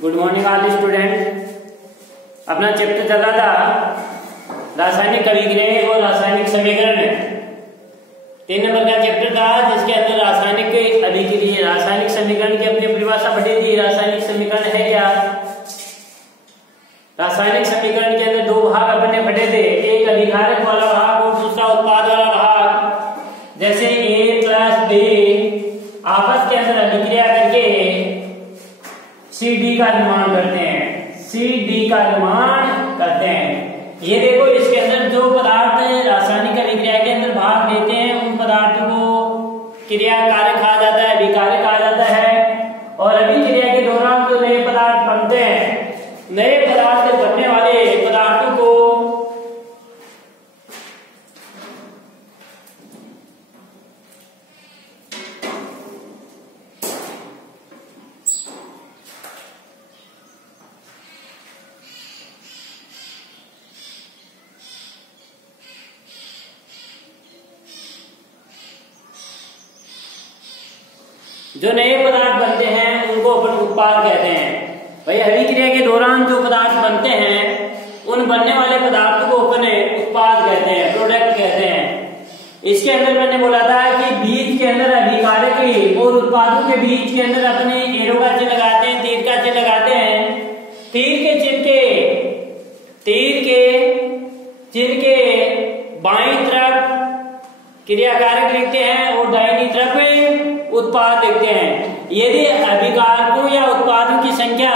Good morning all student. अपना chapter चल रहा था रासायनिक अभिक्रियाएं और रासायनिक समीकरण। 3 नंबर का चैप्टर था जिसके अंदर रासायनिक अभिक्रिया रासायनिक समीकरण की अपनी परिभाषा पढ़ी थी। रासायनिक समीकरण है क्या? रासायनिक समीकरण के अंदर 2 भाग अपने पढ़े थे, एक अभिकारक वाला भाग और दूसरा उत्पाद वाला भाग। जैसे A प्लस B आपस के अंदर अभिक्रिया करके CD का निर्माण करते हैं, CD का निर्माण करते हैं। ये देखो इसके अंदर जो पदार्थ रासायनिक अभिक्रिया के अंदर भाग लेते हैं उन पदार्थों को क्रिया कारक कहा जाता है, अभिकारक कहा जाता है। और अभिक्रिया के दौरान जो नए पदार्थ बनते हैं, नए पदार्थ बनने वाले पदार्थों को जो नए पदार्थ बनते हैं उनको अपन उत्पाद कहते हैं। भाई अभिक्रिया के दौरान जो पदार्थ बनते हैं उन बनने वाले पदार्थों को अपन उत्पाद कहते हैं, प्रोडक्ट कहते हैं। इसके अंदर मैंने बोला था कि बीज के अंदर अभिकारक और उत्पादों के बीच के अंदर अपने एरो का चिन्ह लगाते हैं, तीर का चिन्ह लगाते हैं। तीर के चिन्ह के बाईं तरफ क्रियाकारक लिखते हैं और दाहिनी तरफ उत्पाद लिखते हैं। यदि अभिकारकों या उत्पादों की संख्या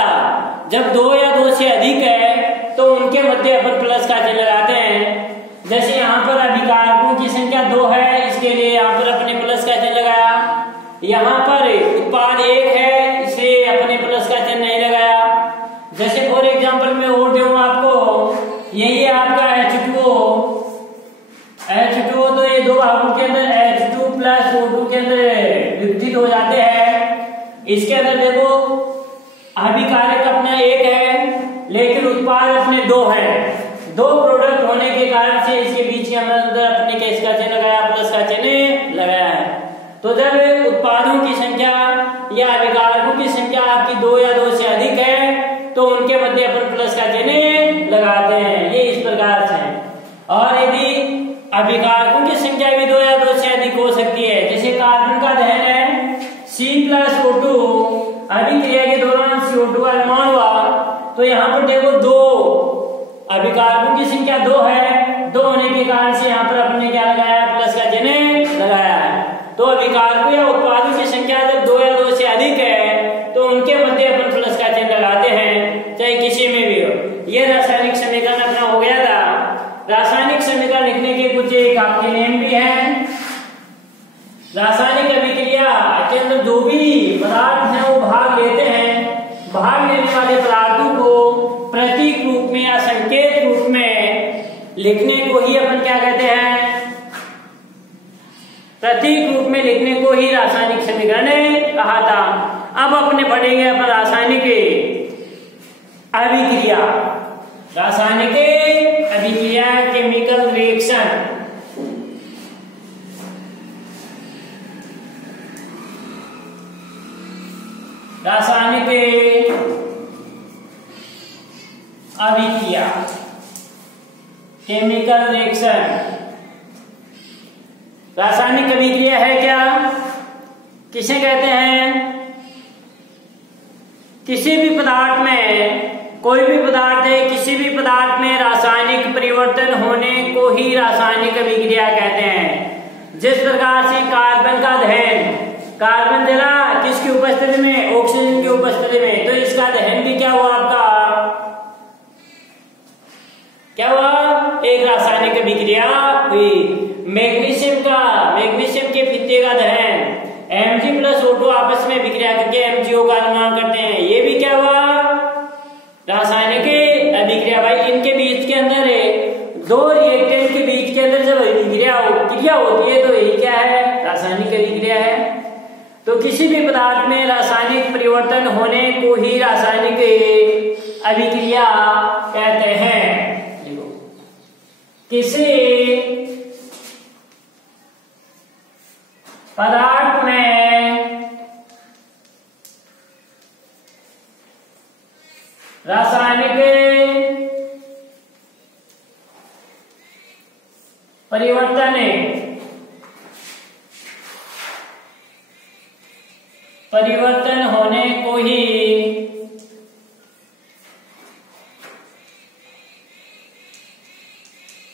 जब 2 या 2 से अधिक है तो उनके मध्य अपन प्लस का चिन्ह लगाते हैं। जैसे यहाँ पर अभिकारकों की संख्या 2 है, इसके लिए यहाँ पर अपने प्लस का चिन्ह लगाया। यहाँ पर उत्पाद 1 है इसलिए अपने प्लस का चिन्ह नहीं लगाया। जैसे फॉर एग्जाम्पल मैं और दूं आपको, यही है आपका H2O तो ये 2 भागों के अंदर H2 प्लस O2 के अंदर विघटित हो जाते हैं। इसके अंदर देखो अभिकारक अपना 1 है लेकिन उत्पाद अपने 2 है। 2 प्रोडक्ट होने के कारण से इसके बीच के अंदर अपने कैस का चिन्ह लगाया, प्लस का चिन्ह लगाया है। तो जब उत्पादों की संख्या या अभिकारकों की संख्या आपकी 2 या 2 से अधिक है तो उनके मध्य अपन प्लस का चिन्ह लगाते हैं। ये इस प्रकार से। और यदि अभिकारकों की संख्या भी 2 या 2 से अधिक हो सकती है, जैसे कार्बन का दहन है C प्लस O2, अभिक्रिया के दौरान CO2 का निर्माण हुआ तो यहाँ पर देखो 2 अभिकारकों की संख्या 2 है, 2 होने के कारण से यहाँ पर अपने क्या लगाया, प्लस का चिन्ह लगाया है। तो अभिकारकों या उत्पादों की संख्या जब 2 या 2 से अधिक है तो उनके मध्य अपन प्लस का चिन्ह लगाते हैं, चाहे किसी में भी हो। यह रासायनिक समीकरण अपना हो गया था। रासायनिक समीकरण लिखने के कुछ एक आपके नियम भी हैं। रासायनिक अभिक्रिया के अंदर जो भी पदार्थ हैं वो भाग लेते हैं, भाग लेने वाले पदार्थों को प्रतीक रूप में या संकेत रूप में लिखने को ही अपन क्या कहते हैं, प्रतीक रूप में लिखने को ही रासायनिक समीकरण कहा था। अब अपने पढ़ेंगे अपन रासायनिक अभिक्रिया। रासायनिक अभिक्रिया केमिकल रिएक्शन। रासायनिक अभिक्रिया केमिकल रिएक्शन। रासायनिक अभिक्रिया है क्या, किसे कहते हैं? किसी भी पदार्थ में, कोई भी पदार्थ है, किसी भी पदार्थ में रासायनिक परिवर्तन होने को ही रासायनिक अभिक्रिया कहते हैं। जिस प्रकार से कार्बन का दहन, कार्बन जला किसकी उपस्थिति में, ऑक्सीजन की उपस्थिति में, तो इसका दहन भी क्या हुआ आपका, क्या हुआ, एक रासायनिक अभिक्रिया हुई। मैग्नीशियम के फित्ते का दहन Mg प्लस O2 आपस में अभिक्रिया करके MgO का निर्माण करते हैं, ये भी क्या हुआ, रासायनिक अभिक्रिया। भाई इनके बीच के अंदर 2 रिएक्टेंट के बीच के अंदर जब क्रिया होती है तो यही क्या है, रासायनिक अभिक्रिया है। तो किसी भी पदार्थ में रासायनिक परिवर्तन होने को ही रासायनिक अभिक्रिया कहते हैं। देखो किसी पदार्थ में रासायनिक परिवर्तन होने को ही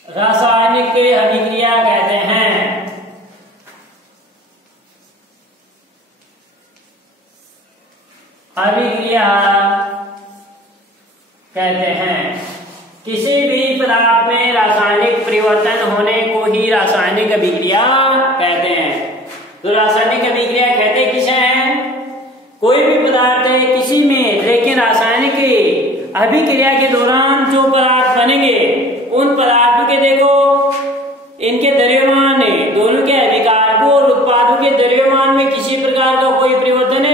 रासायनिक अभिक्रिया कहते हैं। अभिक्रिया कहते हैं किसी भी पदार्थ में रासायनिक परिवर्तन होने को ही रासायनिक अभिक्रिया कहते हैं। तो रासायनिक अभिक्रिया कहते किसे हैं? कोई भी पदार्थ है किसी में, लेकिन रासायनिक अभिक्रिया के दौरान जो पदार्थ बनेंगे उन पदार्थों के देखो इनके द्रव्यमान दोनों के अभिकारकों और उत्पादों के द्रव्यमान में किसी प्रकार का कोई परिवर्तन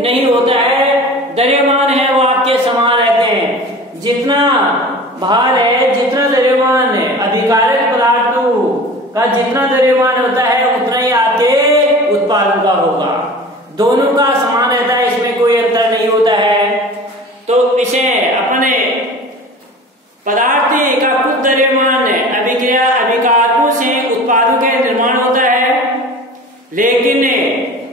नहीं होता है। द्रव्यमान है वो आपके समान रहते हैं। जितना भार है, जितना द्रव्यमान है, अभिकारक पदार्थों का जितना द्रव्यमान होता है उतना ही आपके उत्पादों का होगा। दोनों का समान रहता है, इसमें कोई अंतर नहीं होता है। तो इसे अपने पदार्थ का कुल द्रव्यमान अभिक्रिया अभिकारकों से उत्पादों के निर्माण होता है, लेकिन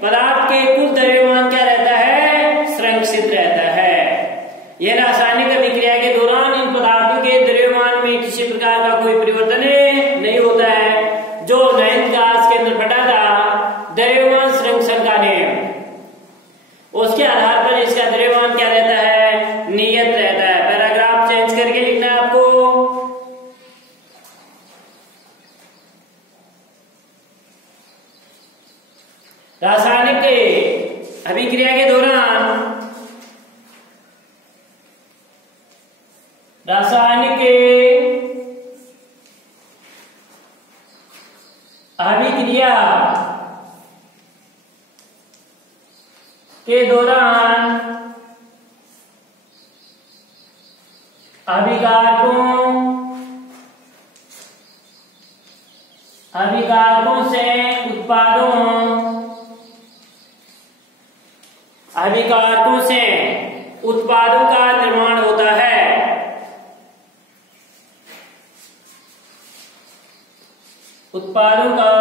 पदार्थ के कुल द्रव्यमान क्या रहता है? संरक्षित रहता है। यह रासायनिक अभिक्रिया के दौरान इन पदार्थों के द्रव्यमान में किसी प्रकार का कोई परिवर्तन नहीं होता है। जो नाइन्थ क्लास के अंदर पढ़ा था द्रव्यमान संरक्षण का नियम, उसके आधार पर इसका द्रव्यमान क्या रहता है? नियत रहता है। पैराग्राफ चेंज करके लिखना है आपको। रासायनिक अभिक्रिया के दौरान रासायनिक अभिक्रिया के दौरान अभिकारकों से उत्पादों का निर्माण होता है। उत्पादों का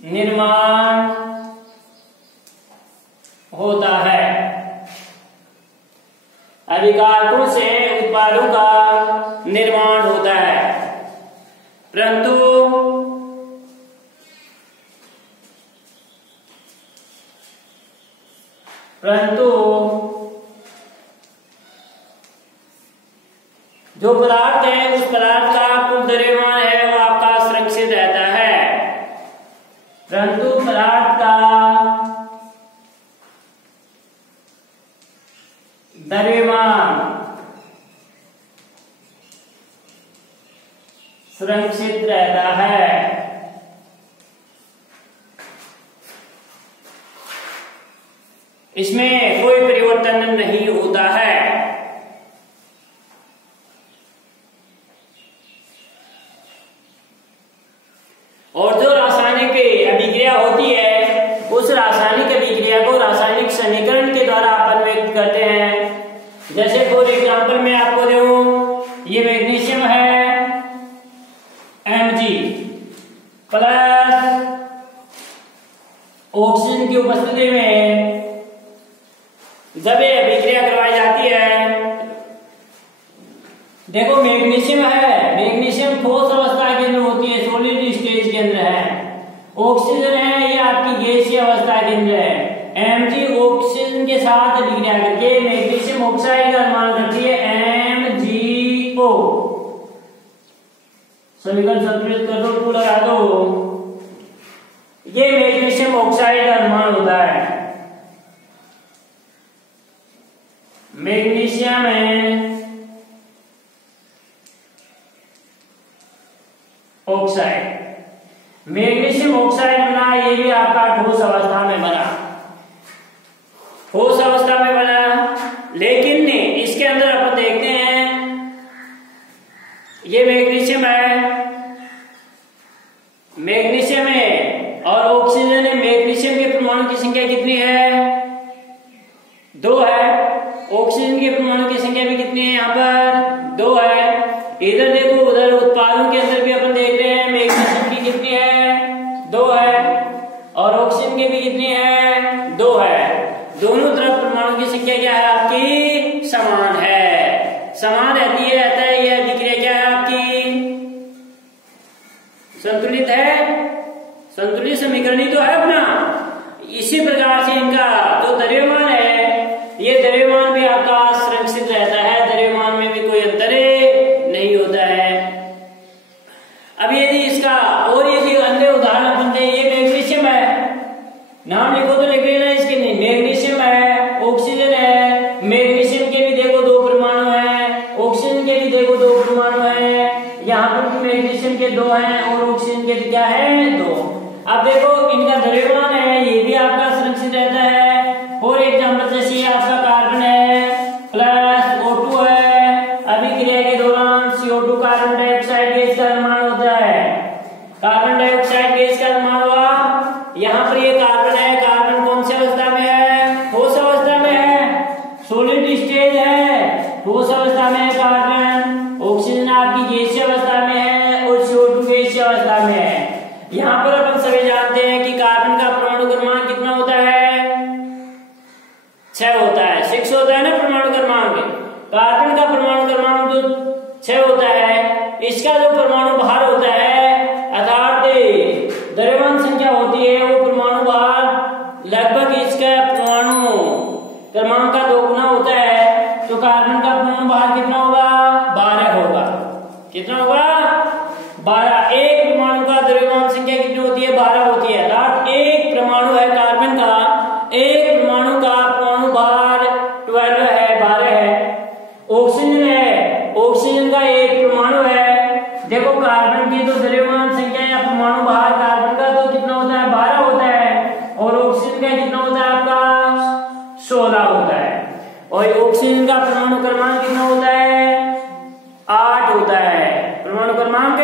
निर्माण होता है। अभिकारकों से उत्पादों का निर्माण होता है, परंतु जो पदार्थ है उस पदार्थ का कुल द्रव्यमान है वो आपका संरक्षित रहता है, परंतु पदार्थ का द्रव्यमान सुरक्षित रहता है। इसमें कोई परिवर्तन नहीं होता है। और जो रासायनिक अभिक्रिया होती है उस रासायनिक अभिक्रिया को रासायनिक समीकरण के द्वारा अपन व्यक्त करते हैं। जैसे फॉर एग्जाम्पल मैं आपको दूं, ये मैग्नीशियम है Mg प्लस ऑक्सीजन की उपस्थिति में जब ये अभिक्रिया करवाई जाती है, देखो मैग्नीशियम है, मैग्नीशियम ठोस अवस्था के अंदर होती है, सॉलिड स्टेज के अंदर है। ऑक्सीजन है, ये आपकी गैसीय अवस्था के अंदर है। Mg ऑक्सीजन के साथ अभिक्रिया करके मैग्नीशियम ऑक्साइड का निर्माण करती है MgO। समीकरण संतुलित कर दो, टू लगा दो, ये मैग्नीशियम ऑक्साइड का निर्माण होता है। मैग्नीशियम ऑक्साइड, मैग्नीशियम ऑक्साइड बना, ये भी आपका ठोस अवस्था में बना, ठोस अवस्था में बना। लेकिन इसके अंदर अपन देखते हैं ये मैग्नीशियम है, मैग्नीशियम है और ऑक्सीजन है। मैग्नीशियम के परमाणु की संख्या कितनी है? 2 है और ऑक्सीजन के भी कितनी है 2 है। दोनों तरफ परमाणु की संख्या क्या है आपकी समान है, समान रहती है, अतः यह अभिक्रिया क्या है आपकी संतुलित है, संतुलित समीकरण ही तो है अपना। इसी प्रकार से इनका जो द्रव्यमान है ये द्रव्यमान भी आपका संरक्षित रहता है, द्रव्यमान में भी कोई अंतर नहीं होता है। अब यदि इसका और यदि अन्य उदाहरण बनते हैं, ये मैग्नीशियम है, नाम लिखो तो लिख लेना इसके नहीं, मैग्नीशियम है, ऑक्सीजन है, मैग्नीशियम के भी देखो 2 परमाणु हैं, ऑक्सीजन के भी देखो 2 परमाणु हैं, यहाँ पर भी मैग्नीशियम के 2 हैं और ऑक्सीजन के क्या है 2। अब देखो इनका द्रव्यमान है ये भी आपका संरक्षित रहता है। और एग्जाम्पल जैसे आपका कार्बन है प्लस O2 है, अभिक्रिया के दौरान CO2 कार्बन डाइऑक्साइड गैस का निर्माण होता है, कार्बन डाइऑक्साइड गैस का निर्माण हुआ। यहाँ पर ये कार्बन है, कार्बन कौन सी अवस्था में है ठोस अवस्था में है, सॉलिड स्टेज है, ठोस अवस्था में है कार्बन, ऑक्सीजन आपकी गैसीय अवस्था में है और CO2 गैसीय अवस्था में है। यहाँ पर अपन सभी जानते हैं कि कार्बन का परमाणु क्रमांक कितना होता है 6 होता है, 6 होता है ना परमाणु क्रमांक। कार्बन का परमाणु क्रमांक जो 6 होता है, इसका जो परमाणु भार होता है अर्थात द्रव्यमान संख्या होती है वो परमाणु भार लगभग इसका परमाणु क्रमांक का 2 गुना होता है। तो कार्बन का परमाणु भार कितना होगा 12 होगा, कितना होगा 12। एक परमाणु का द्रव्यमान संख्या कितनी होती है 12 होती है, अर्थात एक परमाणु है कार्बन का, एक परमाणु का परमाणु भार 12 है 12 है। ऑक्सीजन है, ऑक्सीजन का एक परमाणु है, देखो कार्बन की तो द्रव्यमान संख्या या परमाणु भार कार्बन का तो कितना होता है 12 होता है और ऑक्सीजन का कितना होता है आपका 16 होता है। और ऑक्सीजन का परमाणु क्रमांक कितना होता है 8 होता है, परमाणु क्रमांक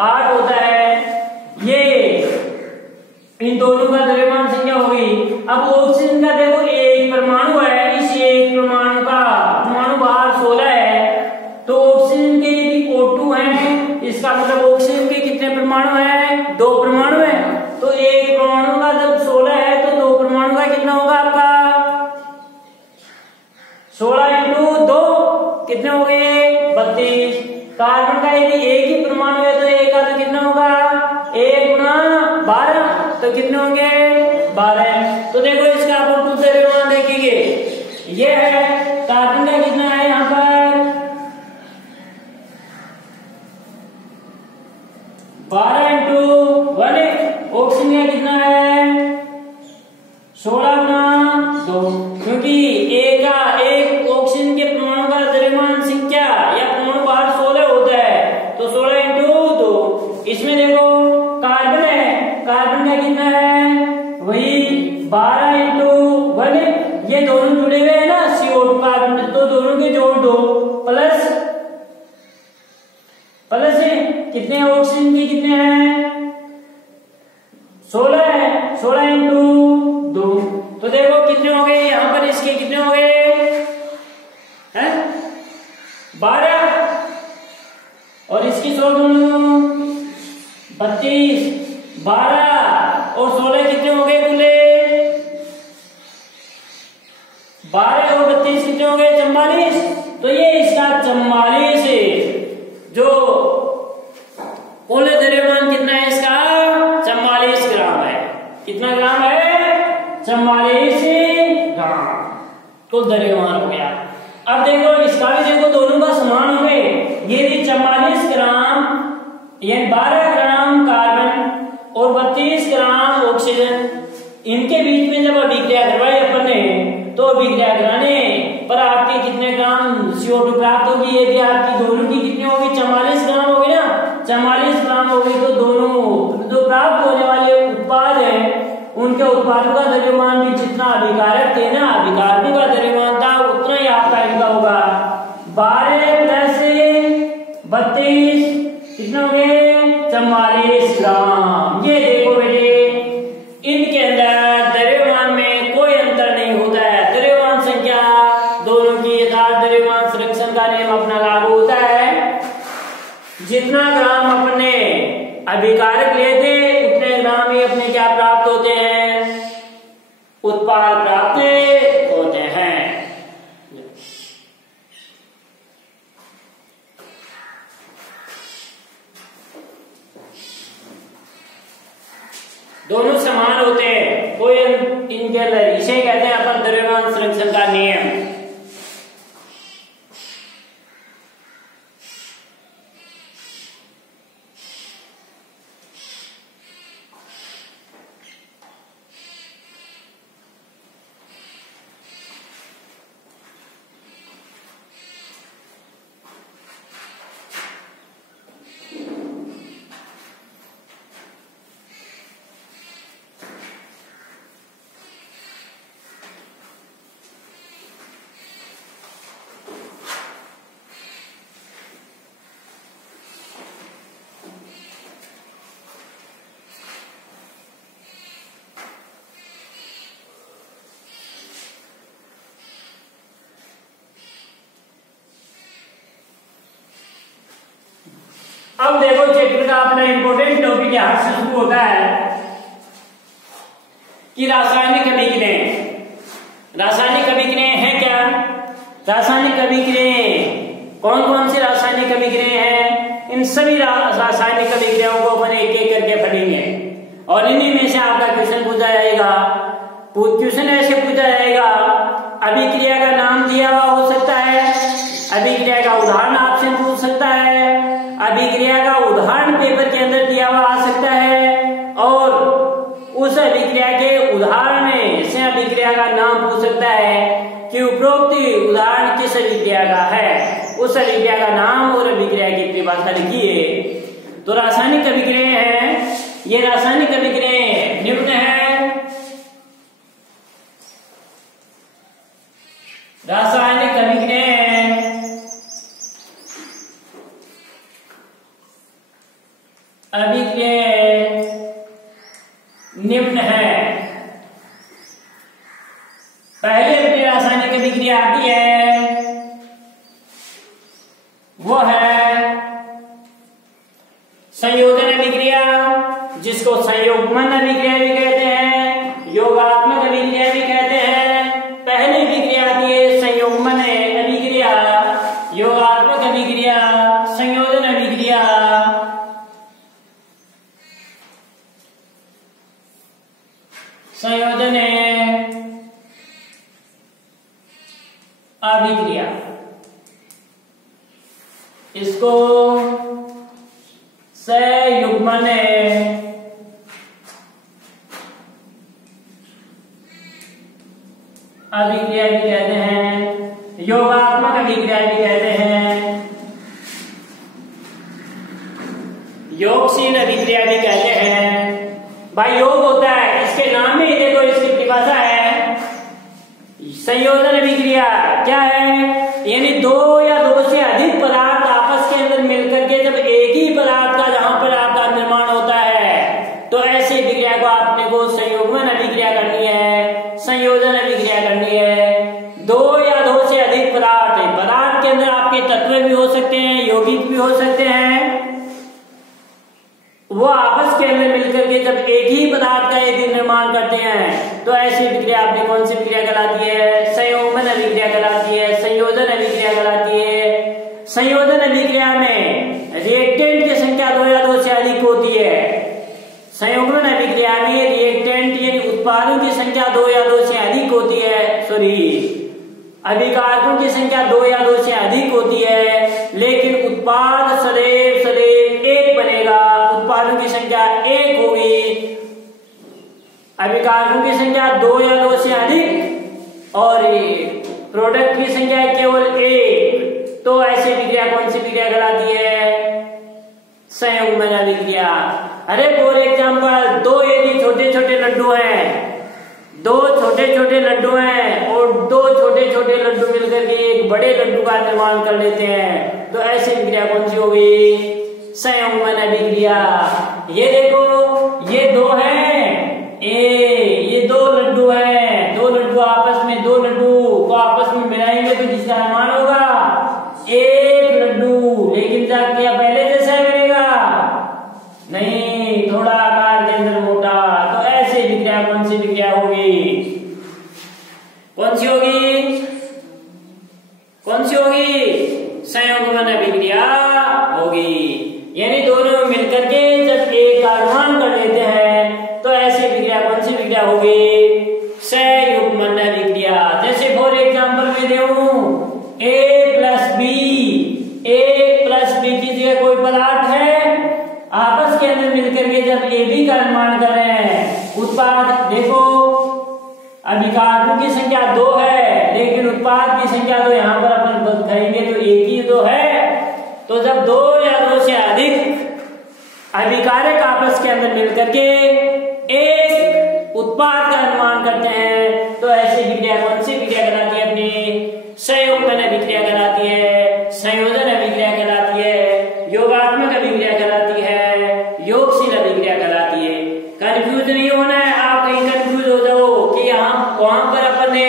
8 होता है। ये इन दोनों का द्रव्यमान संख्या होगी। अब ऑक्सीजन का देखो एक परमाणु है, इस एक परमाणु का परमाणु भार 16 है, तो ऑक्सीजन के यदि O2 है इसका मतलब ऑक्सीजन के कितने परमाणु हैं 2 परमाणु हैं, तो एक परमाणु का जब 16 है तो 2 परमाणु का कितना होगा आपका 16 × 2 कितने हो गए 32। कार्बन का यदि एक ही परमाणु है तो एक का तो कितना होगा 1 × 12 तो कितने होंगे 12। तो देखो इसका अपन कुछ द्रव्यमान देखेंगे, ये है कार्बन का कितना है यहाँ पर 12 × 1, ऑक्सीजन का कितना है 16 × 2, क्योंकि एक ऑक्सीजन के परमाणु का द्रव्यमान संख्या या परमाणु भार 16 होता है, तो 16 × 2। इसमें देखो कार्बन है, कार्बन का कितना है वही 12 × 1, ये दोनों जुड़े हुए हैं ना CO2 कार्बन, तो दोनों के जोड़ दो प्लस कितने ऑक्सीजन के कितने हैं 16 है, 16 × 2, तो देखो कितने हो गए यहाँ पर इसके कितने हो गए हैं 12 और इसकी 16 32, 12 और 16 कितने हो गए कुल 12 और 32 कितने हो गए 44। तो ये इसका 44 जो कुल द्रव्यमान कितना है इसका 44 ग्राम है, कितना ग्राम है 44 ग्राम कुल द्रव्यमान हो गया। अब देखो इसका भी देखो दोनों का समान हो गए, ये भी 44 ग्राम यानी 12 ग्राम कार्बन और 32 ग्राम ऑक्सीजन, इनके बीच में जब अभिक्रिया करवाई अपन ने तो अभिक्रिया कराने पर आपके कितने ग्राम CO2 प्राप्त होगी, यदि आपकी दोनों की कितनी होगी 44 ग्राम होगी ना, 44 ग्राम होगी, तो दोनों जो प्राप्त होने वाले उत्पाद है उनके उत्पादों का द्रव्यमान भी जितना अभिकारक थे ना, अभिकारकों का द्रव्यमान था उतना ही आपका इनका होगा 12 + 32 कितने हो गए 44 ग्राम। ये देखो बेटे इनके अंदर द्रव्यमान में कोई अंतर नहीं होता है, द्रव्यमान संख्या दोनों की यथार्थ द्रव्यमान संरक्षण का नियम अपना लागू होता है। जितना ग्राम अपने अभिकारक लेते उतने ग्राम दोनों समान होते हैं, कोई इनके अंदर, इसे कहते हैं अपन द्रव्यमान संरक्षण का नियम। अब देखो चैप्टर का अपना इंपॉर्टेंट टॉपिक यहां से शुरू होता है कि रासायनिक अभिक्रियाएं। रासायनिक अभिक्रियाएं हैं क्या? रासायनिक अभिक्रियाएं कौन कौन सी रासायनिक अभिक्रियाएं हैं? इन सभी रासायनिक अभिक्रियाओं को अपन एक एक करके पढ़ेंगे और इन्हीं में से आपका क्वेश्चन पूछा जाएगा। क्वेश्चन ऐसे पूछा जाएगा, अभिक्रिया का नाम दिया हुआ हो सकता है, अभिक्रिया का उदाहरण आपसे पूछ सकता है, अभिक्रिया का उदाहरण पेपर के अंदर दिया हुआ आ सकता है और उस अभिक्रिया के उदाहरण से अभिक्रिया का नाम पूछ सकता है कि उपरोक्त उदाहरण किस अभिक्रिया का है, उस अभिक्रिया का नाम और अभिक्रिया की परिभाषा लिखिए। तो रासायनिक अभिक्रियाएं हैं, ये रासायनिक अभिक्रियाएं निम्न है। रासायनिक अभिक्रियाएं अभिक्रियाएं निम्न है। पहले अपनी रासायनिक अभिक्रिया आती है वो है संयोजन अभिक्रिया, जिसको संयोगमन अभिक्रिया भी कहते हैं, योगात्मक अभिक्रिया भी कहते हैं। पहली अभिक्रिया आती है संयोगमन अभिक्रिया, योगात्मक अभिक्रिया, संयोजन अभिक्रिया। संयोजन अभिक्रिया, इसको संयुग्मन अभिक्रिया भी कहते हैं, योगात्मक अभिक्रिया भी कहते हैं, योगशील अभिक्रिया भी कहते हैं। भाई योग होता है, इसके नाम में ही देखो इसकी परिभाषा है। संयोजन अभिक्रिया क्या है? यानी दो या दो से अधिक पदार्थ आपस के अंदर मिलकर के जब एक ही पदार्थ का जहां पर आपका निर्माण होता है तो ऐसी अभिक्रिया को आपने को संयोगमन अभिक्रिया करनी है, संयोजन अभिक्रिया करनी है। दो या दो से अधिक पदार्थ, पदार्थ के अंदर आपके तत्व भी हो सकते हैं, यौगिक भी हो सकते हैं, वो आपस के अंदर मिलकर के जब एक ही पदार्थ का यदि निर्माण करते हैं तो ऐसी अभिक्रिया आपने कौन सी अभिक्रिया कहलाती है? संयोगमन अभिक्रिया कहलाती है, संयोजन अभिक्रिया कहलाती है। संयोजन अभिक्रिया में रिएक्टेंट की संख्या दो या दो से अधिक होती है। संयोगमन अभिक्रिया में रिएक्टेंट यानी उत्पादों की संख्या दो या दो से अधिक होती है, अभिकारकों की संख्या दो या दो से अधिक होती है, लेकिन उत्पाद सदैव सदैव एक बनेगा। उत्पादों की संख्या एक होगी, अभिकारकों की संख्या दो या दो से अधिक और प्रोडक्ट की संख्या केवल एक। तो ऐसी अभिक्रिया कौन सी अभिक्रिया कहलाती है? संयोगमन अभिक्रिया। अरे फॉर एग्जाम्पल, दो यदि छोटे छोटे लड्डू हैं, दो छोटे छोटे लड्डू हैं और दो छोटे छोटे लड्डू मिलकर के एक बड़े लड्डू का निर्माण कर लेते हैं, तो ऐसी अभिक्रिया कौन सी होगी? संयोगमन अभिक्रिया। ये देखो, ये दो हैं, ये दो लड्डू हैं, दो लड्डू आपस में, दो लड्डू को आपस में मिलाएंगे तो जिसका निर्माण होगा एक लड्डू, लेकिन क्या पहले जैसा मिलेगा? नहीं, थोड़ा आकार के अंदर मोटा। तो ऐसी अभिक्रिया कौन सी अभिक्रिया होगी? कौन सी होगी? कौन सी होगी? संयोगमन अभिक्रिया होगी। यानी दोनों मिलकर के जब एक का निर्माण कर लेते हैं तो ऐसी विक्रिया कौन सी विक्रिया होगी? संयुग्मन विक्रिया। जैसे फॉर एग्जाम्पल में देऊं A प्लस बी की जगह कोई पदार्थ है, आपस के अंदर मिलकर के जब ए बी का निर्माण कर रहे हैं, उत्पाद देखो अभिकारकों की संख्या 2 है लेकिन उत्पाद की संख्या तो यहाँ पर अपन कहेंगे तो एक ही तो है। तो जब 2 या 2 से अधिक अभिकारक आपस के अंदर मिलकर के एक उत्पाद का निर्माण करते हैं तो ऐसी विक्रिया कौन सी विक्रिया कहलाती है? अपनी संयुग्मन विक्रिया कहलाती है, संयोजन अभिक्रिया कहलाती है, योगात्मक अभिक्रिया कहलाती है, योगशील अभिक्रिया कहलाती है। कंफ्यूज नहीं होना है, आप कहीं कंफ्यूज हो जाओ कि हम वहां पर अपने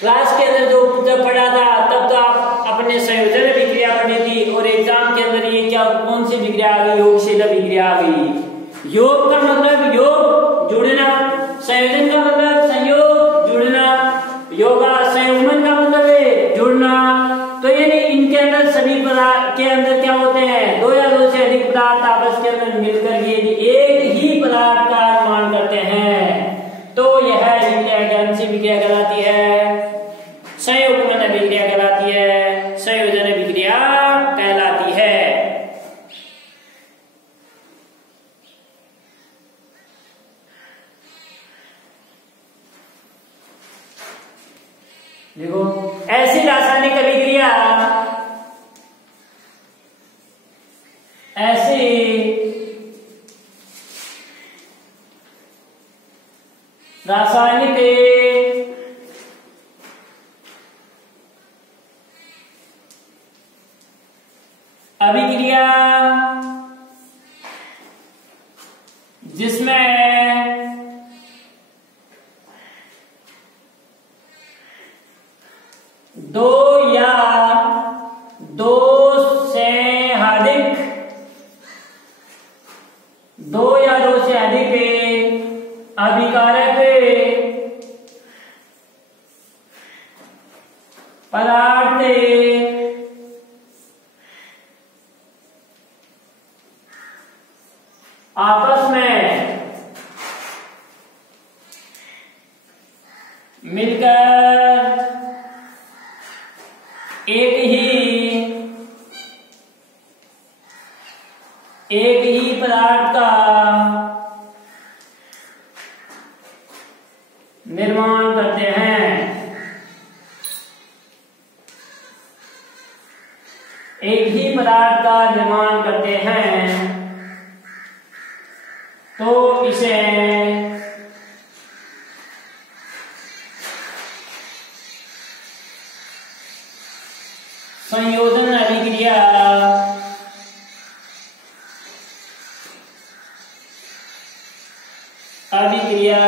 क्लास के अंदर जो जब पढ़ा था तब तो आप अपने संयोजन अभिक्रिया पढ़ी थी और एग्जाम के अंदर ये क्या कौन सी विक्रिया आ गई? योगशील अभिक्रिया आ गई। योग का मतलब योग जुड़ना, संयोजन का मतलब संयोग जुड़ना, योगा संयुग्मन का मतलब है जुड़ना। तो यानी इनके अंदर सभी पदार्थ के अंदर क्या होते हैं? 2 या 2 से अधिक पदार्थ आपस के अंदर मिलकर के एक ही पदार्थ का निर्माण करते हैं तो यह विक्रिया कौन सी विक्रिया कहलाती है? संयुग्मन अभिक्रिया कहलाती है, संयोजन अभिक्रिया कहलाती है। देखो ऐसी रासायनिक अभिक्रिया, ऐसी रासायनिक अभिक्रिया जिसमें दो या दो से अधिक अभिकारक पदार्थ आपस में मिलकर एक ही पदार्थ का निर्माण करते हैं। एक ही पदार्थ का निर्माण करते हैं तो इसे संयोजन अभिक्रिया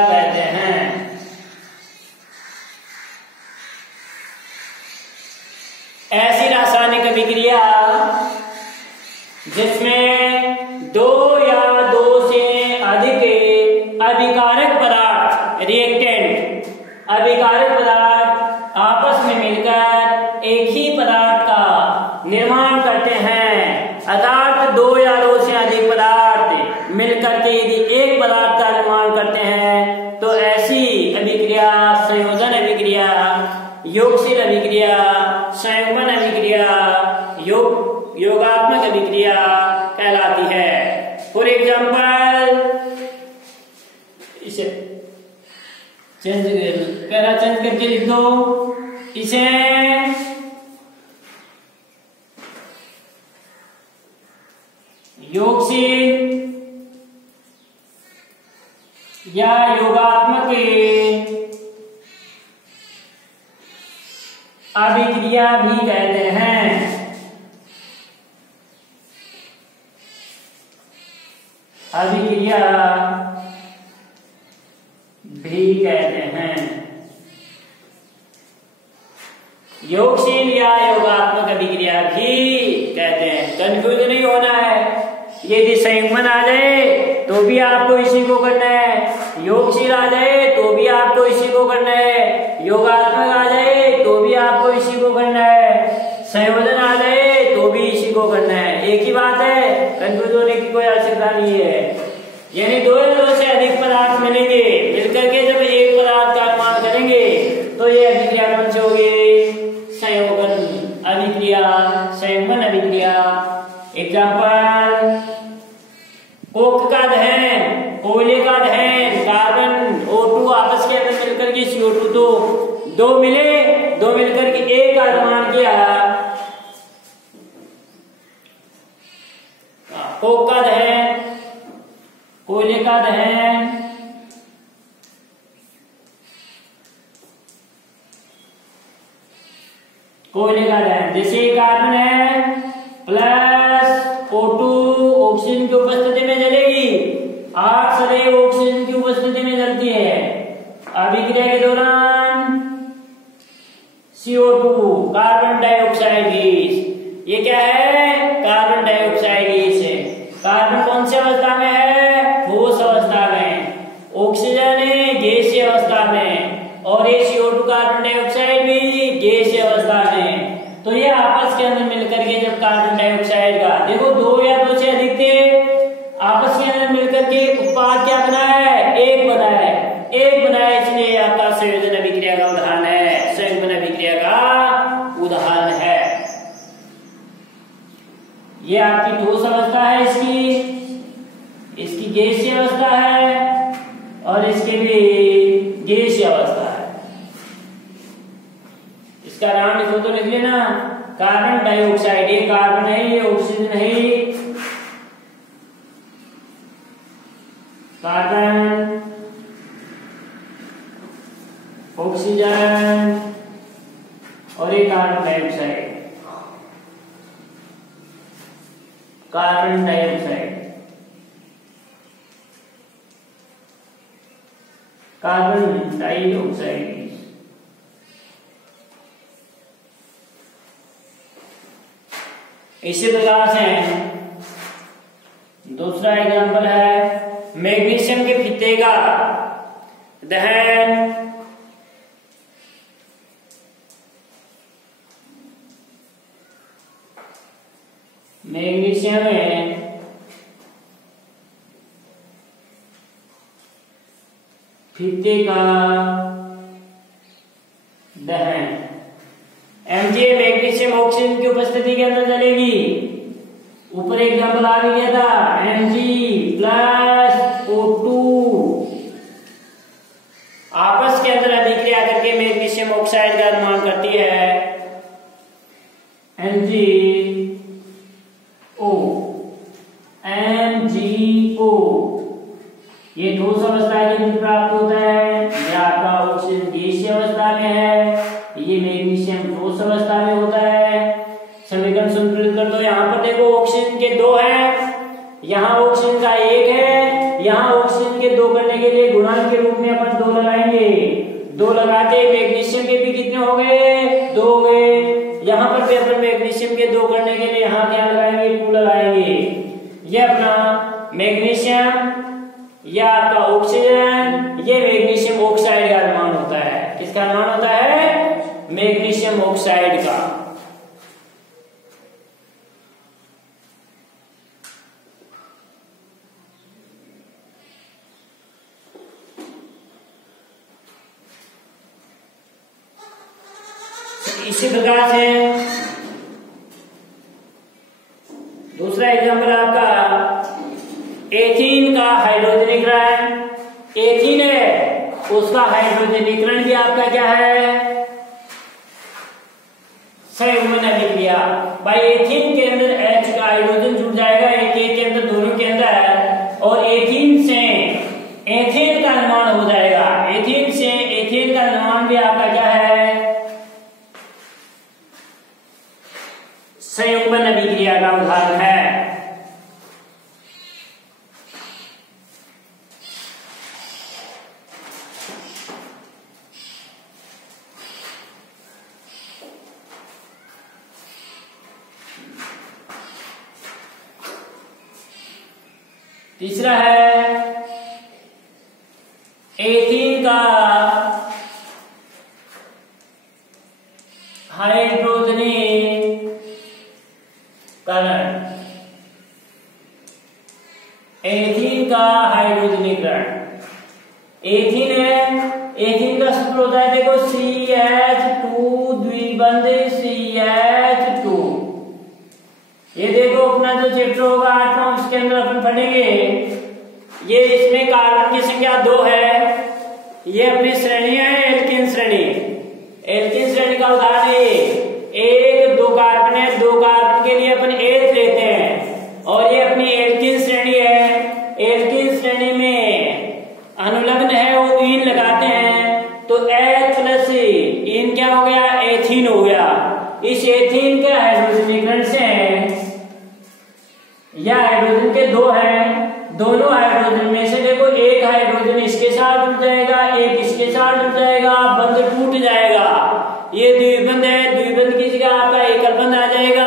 कहते हैं। ऐसी रासायनिक अभिक्रिया जिसमें दो या दो से अधिक अभिकारक पदार्थ अभिकारक पदार्थ आपस में मिलकर एक ही पदार्थ का निर्माण करते हैं। अर्थात दो या दो से अधिक पदार्थ मिलकर के यदि एक पदार्थ का निर्माण करते हैं तो ऐसी अभिक्रिया संयोजन अभिक्रिया, योगशील अभिक्रिया, संयुग्मन अभिक्रिया, योगात्मक अभिक्रिया कहलाती है। फॉर एग्जाम्पल इसे पहला चेंज करके लिख दो। इसे योगशील या योगात्मक अभिक्रिया भी कहते हैं। अभिक्रिया भी कहते हैं। योगशील या योगात्मक अभिक्रिया भी कहते हैं। कंफ्यूज नहीं होना है। यदि संयुग्मन आ जाए तो भी आपको इसी को करना है, योगशील आ जाए तो भी आपको इसी को करना है, योगात्मक आ जाए तो भी आपको इसी को करना है, संयोजन आ जाए तो भी इसी को करना है। एक ही बात है, कंफ्यूज होने की कोई आवश्यकता नहीं है। यानी दो से अधिक पदार्थ मिले दो मिलकर के एक का निर्माण किया। कोक का दहन, कोयले का दहन, जैसे कार्बन है प्लस O2 ऑक्सीजन की उपस्थिति में जलेगी, 8 सदैव ऑक्सीजन की उपस्थिति में जलती है। अभिक्रिया के दौरान CO2 कार्बन डाइऑक्साइड गैस, ये क्या है? कार्बन डाइऑक्साइड गैस है। कार्बन कौन सी अवस्था में है? ठोस अवस्था में। ऑक्सीजन है गैसीय अवस्था में, और ये CO2 कार्बन डाइऑक्साइड भी गैसीय अवस्था में। तो ये आपस के अंदर मिलकर के जब कार्बन डाइऑक्साइड का देखो दो या दो से अधिक थे, आपस के अंदर मिलकर के उत्पाद क्या बना है? एक बना है, इसलिए आपका संयोजन अभिक्रिया का उदाहरण है, संयुग्मन अभिक्रिया का उदाहरण है। ये आपकी ठोस अवस्था है, इसकी गैसीय अवस्था है, और इसके भी गैसीय अवस्था है। इसका नाम लिखो तो लिख लेना, कार्बन डाइऑक्साइड। ये कार्बन है, ये ऑक्सीजन है, कार्बन ऑक्सीजन, और ये carbon dioxide, carbon dioxide, carbon dioxide. इसी प्रकार से दूसरा एग्जांपल है मैग्नीशियम के फीते का दहन। मैग्नीशियम में फीते का दहन। MgA मैग्नीशियम ऑक्सीजन की उपस्थिति के अंदर जलेगी। ऊपर एग्जांपल आ भी गया था, Mg प्लस O2 आपस के अंदर अभिक्रिया करके मैग्नीशियम ऑक्साइड का निर्माण करती है, MgO। ये ठोस अवस्था के अंदर प्राप्त होता है। यह आपका ऑक्सीजन गैसीय अवस्था में है, ये मैग्नीशियम ठोस अवस्था में होता है। समीकरण संतुलित कर दो। यहाँ पर देखो ऑक्सीजन के दो हैं, यहाँ ऑक्सीजन का एक है। यहाँ ऑक्सीजन के दो करने के लिए गुणांक के रूप में अपन दो लगाएंगे। दो लगाते मैग्नीशियम के भी कितने हो गए? दो हो गए। यहाँ पर भी अपन मैग्नीशियम के दो करने के लिए यहाँ क्या लगाएंगे? 2 लगाएंगे। यह अपना मैग्नीशियम, यह आपका ऑक्सीजन, ये मैग्नीशियम ऑक्साइड का निर्माण होता है। किसका निर्माण होता है? मैग्नीशियम ऑक्साइड का। इसी प्रकार से दूसरा एग्जांपल आपका एथीन का हाइड्रोजनीकरण। एथीन है, उसका हाइड्रोजनीकरण भी आपका क्या है? संयुग्मन अभिक्रिया। भाई एथीन के अंदर H का हाइड्रोजन जुड़ जाएगा एक के अंदर, दोनों के अंदर, और एथीन से एथेन का निर्माण हो जाएगा। एथीन से एथेन का निर्माण भी आपका क्या है? संयुग्मन अभिक्रिया का उदाहरण है। तीसरा है एथीन का हाइड्रोजनीकरण। एथीन का हाइड्रोजनीकरण। एथीन है, एथीन का सूत्र होता है देखो CH2 द्विबंध CH2। ये देखो अपना जो चैप्टर होगा 8वां, उसके अंदर अपन पढ़ेंगे। ये इसमें कार्बन की संख्या 2 है। ये अपनी श्रेणी है एल्केन श्रेणी। एल्किन श्रेणी का उदाहरण है, एक दो कार्बन है, दो कार्बन के लिए अपन एच लेते हैं और ये अपनी एल्किन श्रेणी है। एल्किन श्रेणी में अनुलग्न है वो इन लगाते हैं तो H प्लस इन क्या हो गया, एथीन हो गया। इस एथीन के हाइड्रोजनीकरण से या हाइड्रोजन के दो हैं, दोनों हाइड्रोजन में से देखो एक हाइड्रोजन इसके साथ जुड़ जाएगा, एक इसके साथ जुड़ जाएगा, बंध टूट जाएगा। ये द्विबंध है, द्विबंध की जगह आपका एकल बंध आ जाएगा।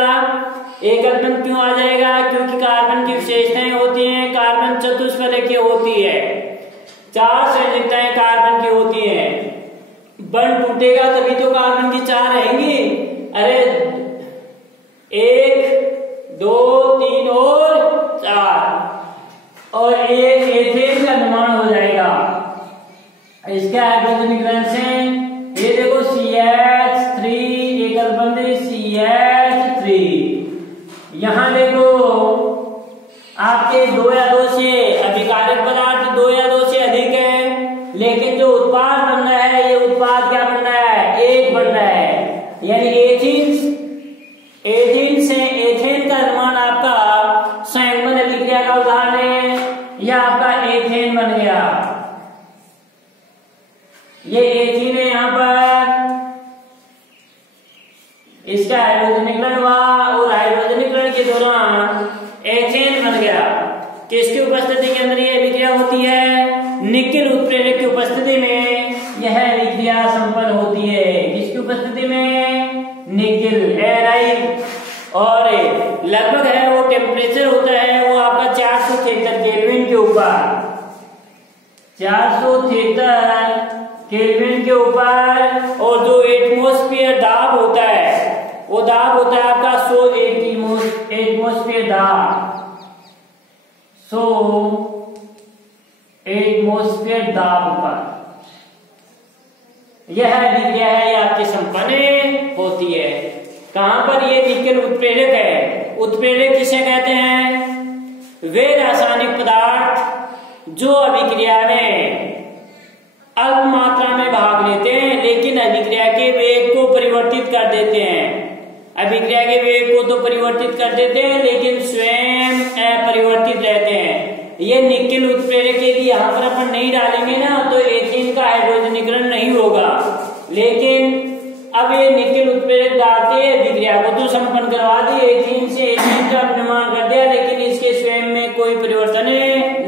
एकल बंध क्यों आ जाएगा, क्योंकि कार्बन की विशेषताएं होती हैं, कार्बन चतुष्फलकीय होती है, 4 संयोजकताएं कार्बन की होती हैं। बंध टूटेगा तभी तो कार्बन की 4 रहेंगी। अरे 1 2 3 और 4 और एक एथेन का निर्माण हो जाएगा इसके हाइड्रोजनीकरण से। ये देखो CH3 एकल बंध CH3। यहां देखो आपके 2 या 2 से अभिकारक पदार्थ 2 या 2 से अधिक है, लेकिन जो उत्पाद बन रहा है ये उत्पाद क्या बन रहा है, एक बन रहा है। यानी एथीन से एथेन का निर्माण आपका संयुग्मन अभिक्रिया का उदाहरण है, यह आपका एथेन बन गया। ये एथीन है, यहां पर इसका हाइड्रोजनीकरण हुआ और हाइड्रोजनीकरण के दौरान एथेन बन गया। किसकी उपस्थिति के अंदर यह अभिक्रिया होती है, निकेल उत्प्रेरक की उपस्थिति में यह अभिक्रिया संपन्न होती है। किसकी उपस्थिति में, निकेल एराइल। और लगभग है वो टेम्परेचर होता है वो आपका 473 केल्विन के ऊपर, 473 केल्विन के ऊपर। और जो एटमॉस्फेयर दाब होता है वो दाब होता है आपका 100 एटमॉस्फेयर दाब, 100 एटमॉस्फेयर दाब पर यह अभिक्रिया है आपके संपन्न होती है। कहां पर ये निकेल उत्प्रेरक है। उत्प्रेरक किसे कहते हैं, वे रासायनिक पदार्थ जो अभिक्रिया में अल्प मात्रा में भाग लेते हैं लेकिन अभिक्रिया के वेग को परिवर्तित कर देते हैं। अभिक्रिया के वेग को तो परिवर्तित कर देते हैं लेकिन स्वयं अपरिवर्तित रहते हैं। ये निकेल उत्प्रेरक यदि यहाँ पर अपन नहीं डालेंगे ना तो एथीन का हाइड्रोजनीकरण नहीं होगा, लेकिन अब ये निकेल उत्प्रेरक डालते अभिक्रिया को तो संपन्न करवा दी, एथीन से एथीन का निर्माण कर दिया, लेकिन इसके स्वयं में कोई परिवर्तन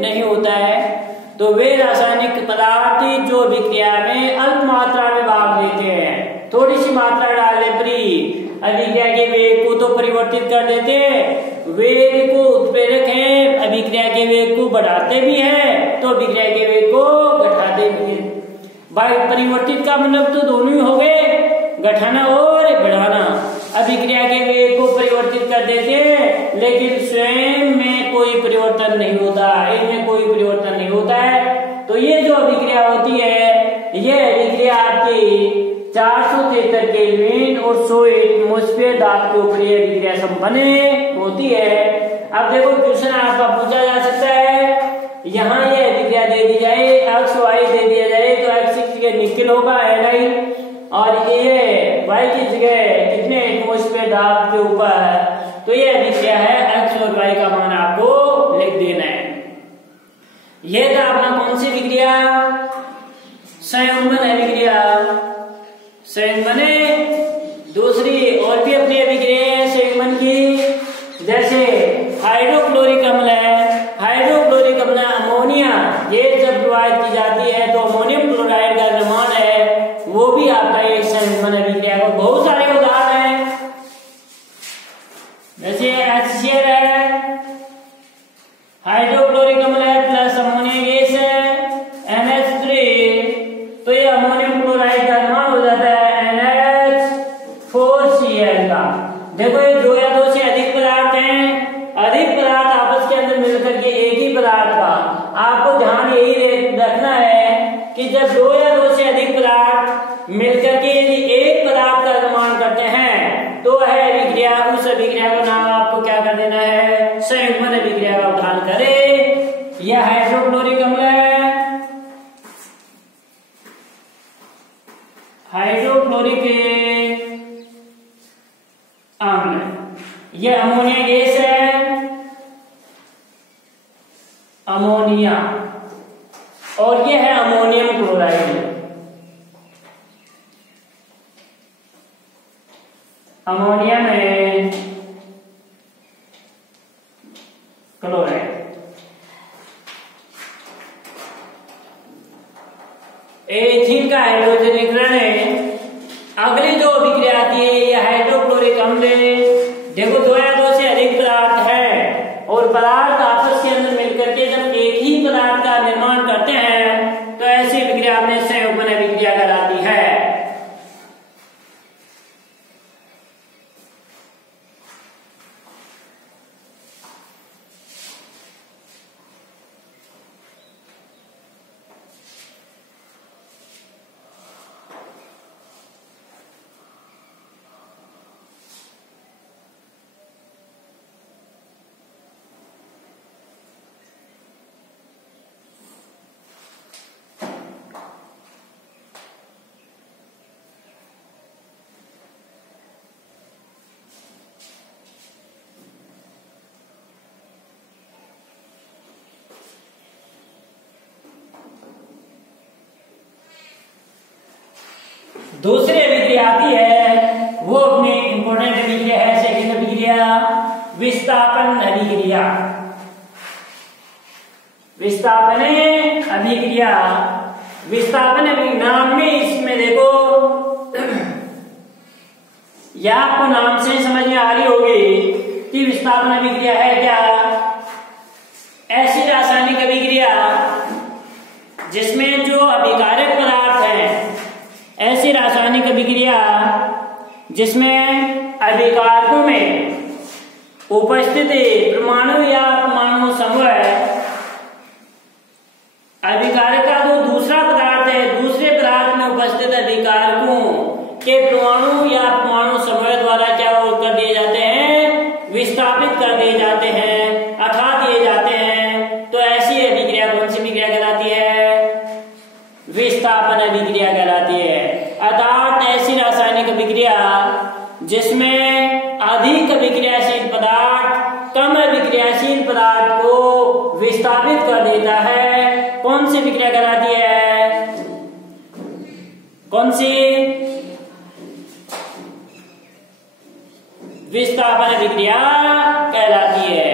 नहीं होता है। तो वे रासायनिक पदार्थ जो अभिक्रिया में अल्प मात्रा में भाग लेते हैं, थोड़ी सी मात्रा डालने पर ही अभिक्रिया के वेग को तो परिवर्तित कर देते हैं। वेग को उत्प्रेरक है, अभिक्रिया के वेग को बढ़ाते भी है तो अभिक्रिया के वेग को घटाते भी है। भाई परिवर्तित का मतलब तो दोनों ही हो गए, घटाना और बढ़ाना। अभिक्रिया के वेग को परिवर्तित कर देते हैं लेकिन स्वयं में कोई परिवर्तन नहीं होता, इनमें कोई परिवर्तन नहीं होता है। तो ये जो अभिक्रिया होती है ये अभिक्रिया आपकी 473 केल्विन और 100 एटमॉस्फेयर दाब के ऊपर ये अभिक्रिया संपन्न होती है। अब देखो क्वेश्चन आपका पूछा जा सकता है, यहाँ ये अभिक्रिया दे दी जाए, एक्स वाई दे दिया जाए तो एक्स की जगह निकेल होगा एनाइन और ये वाई की जगह कितने एटमॉस्फेयर दाब के ऊपर, तो ये अभिक्रिया है, एक्स और वाई का मान आपको लिख देना है। ये था अपना कौन सी अभिक्रिया, संयुग्मन अभिक्रिया। संयुग्मन दूसरी और भी अपनी अभिक्रिया है संयुग्मन की, जैसे हाइड्रोक्लोरिक अम्ल है, हाइड्रोक्लोरिक अम्ल अमोनिया, ये जब प्रवाहित की जाती है तो अमोनियम क्लोराइड का निर्माण है, वो भी आपका एक संयुग्मन अभिक्रिया का बहुत सारे उदाहरण है। जैसे HCl है, हाइड्रोक्लोरिक अम्ल है प्लस अमोनिया गैस है NH3, तो ये अमोनियम क्लोराइड का निर्माण हो जाता है NH4Cl का। देखो ये 2 या 2 से अधिक पदार्थ हैं, अधिक पदार्थ आपस के अंदर मिलकर के एक ही पदार्थ का, आपको ध्यान यही रखना है कि जब 2 या 2 से अधिक पदार्थ मिलकर के यदि एक पदार्थ का निर्माण करते हैं तो वह अभिक्रिया, उस अभिक्रिया का नाम आपको क्या कर देना है, संयुग्मन अभिक्रिया का उदाहरण करें। यह हाइड्रोक्लोरिक अम्ल है, हाइड्रोक्लोरिक अम्ल, यह अमोनिया गैस है, अमोनिया, और यह है अमोनियम क्लोराइड। अमोनियम है क्लोराइड। एथीन का हाइड्रोजनीकरण है। अगली जो अभिक्रिया आती है यह हाइड्रोक्लोरिक अम्ल। देखो दो या दो से अधिक पदार्थ है और पदार्थ आपस के अंदर मिलकर के जब एक ही पदार्थ का निर्माण करते हैं तो ऐसी अभिक्रिया अपने संयोजन अभिक्रिया कहलाती है। दूसरी अभिक्रिया आती है वो अपनी इंपोर्टेंट अभिक्रिया है, सेकंड अभिक्रिया विस्थापन अभिक्रिया। विस्थापन अभिक्रिया, विस्थापन नाम में इसमें देखो या आपको नाम से समझ में आ रही होगी कि विस्थापन अभिक्रिया है क्या। ऐसी रासायनिक अभिक्रिया जिसमें जो अभिकारक पदार्थ है, ऐसी रासायनिक अभिक्रिया जिसमें अभिकारकों में उपस्थित परमाणु या परमाणु समूह, अभिकारक का जो दूसरा पदार्थ है, दूसरे पदार्थ में उपस्थित अभिकारकों के परमाणु या परमाणु समूह द्वारा क्या कर दिए जाते हैं, विस्थापित कर दिए जाते हैं, हटा दिए जाते हैं। तो ऐसी अभिक्रिया कौन सी अभिक्रिया कहलाती है, विस्थापन अभिक्रिया कहलाती है। अर्थात ऐसी रासायनिक अभिक्रिया जिसमें अधिक अभिक्रियाशील पदार्थ कम अभिक्रियाशील पदार्थ को विस्थापित कर देता है, कौन सी अभिक्रिया कहलाती है, कौन सी, विस्थापन अभिक्रिया कहलाती है।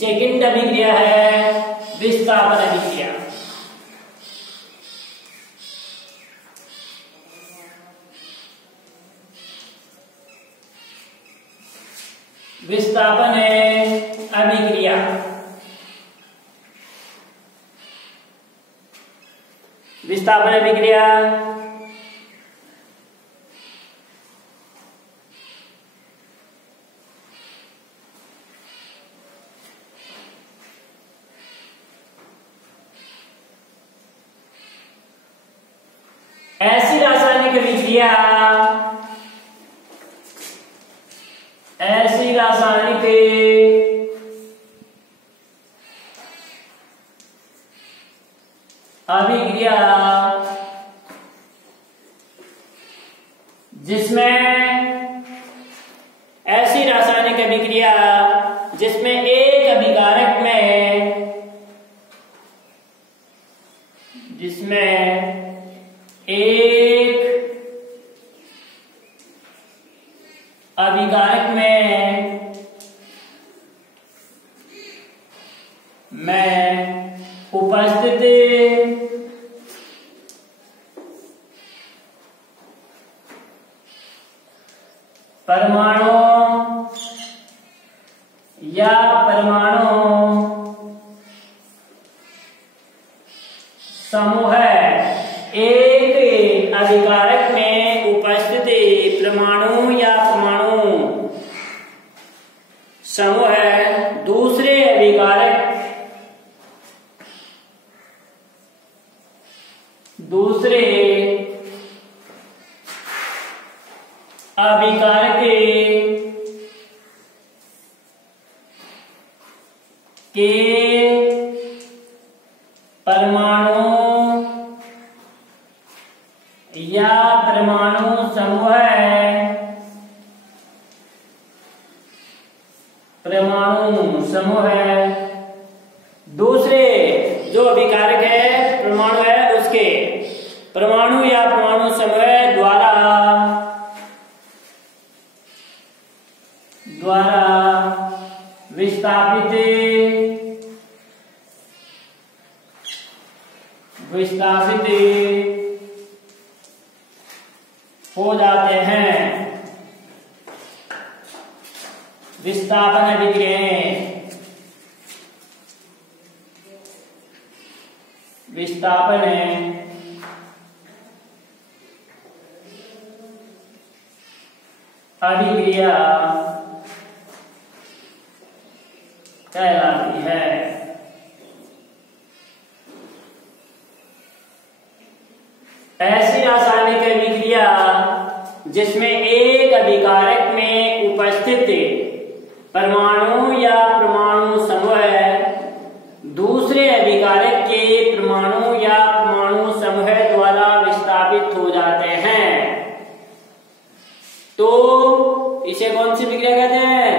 सेकंड अभिक्रिया है विस्थापन अभिक्रिया। विस्थापन अभिक्रिया विस्थापन अभिक्रिया ऐसी रासायनिक अभिक्रिया, ऐसी रासायनिक अभिक्रिया जिसमें, ऐसी रासायनिक अभिक्रिया जिसमें एक अभिकारक में, जिसमें एक अभिकारक में उपस्थित परमाणु या परमाणु समूह, एक अभिकारक में उपस्थित परमाणु या परमाणु समूह दूसरे अभिकारक, दूसरे अभिकारक के परमाणु या परमाणु समूह है, परमाणु समूह है, दूसरे जो अभिकारक है परमाणु है उसके परमाणु या परमाणु समूह द्वारा विस्थापित हो जाते हैं। विस्थापन अभिक्रियाएं, विस्थापन अभिक्रिया कहलाती है। ऐसी रासायनिक अभिक्रिया जिसमें एक अभिकारक में उपस्थित परमाणु या परमाणु समूह दूसरे अभिकारक के परमाणु या परमाणु समूह द्वारा विस्थापित हो जाते हैं, तो इसे कौन सी अभिक्रिया कहते हैं?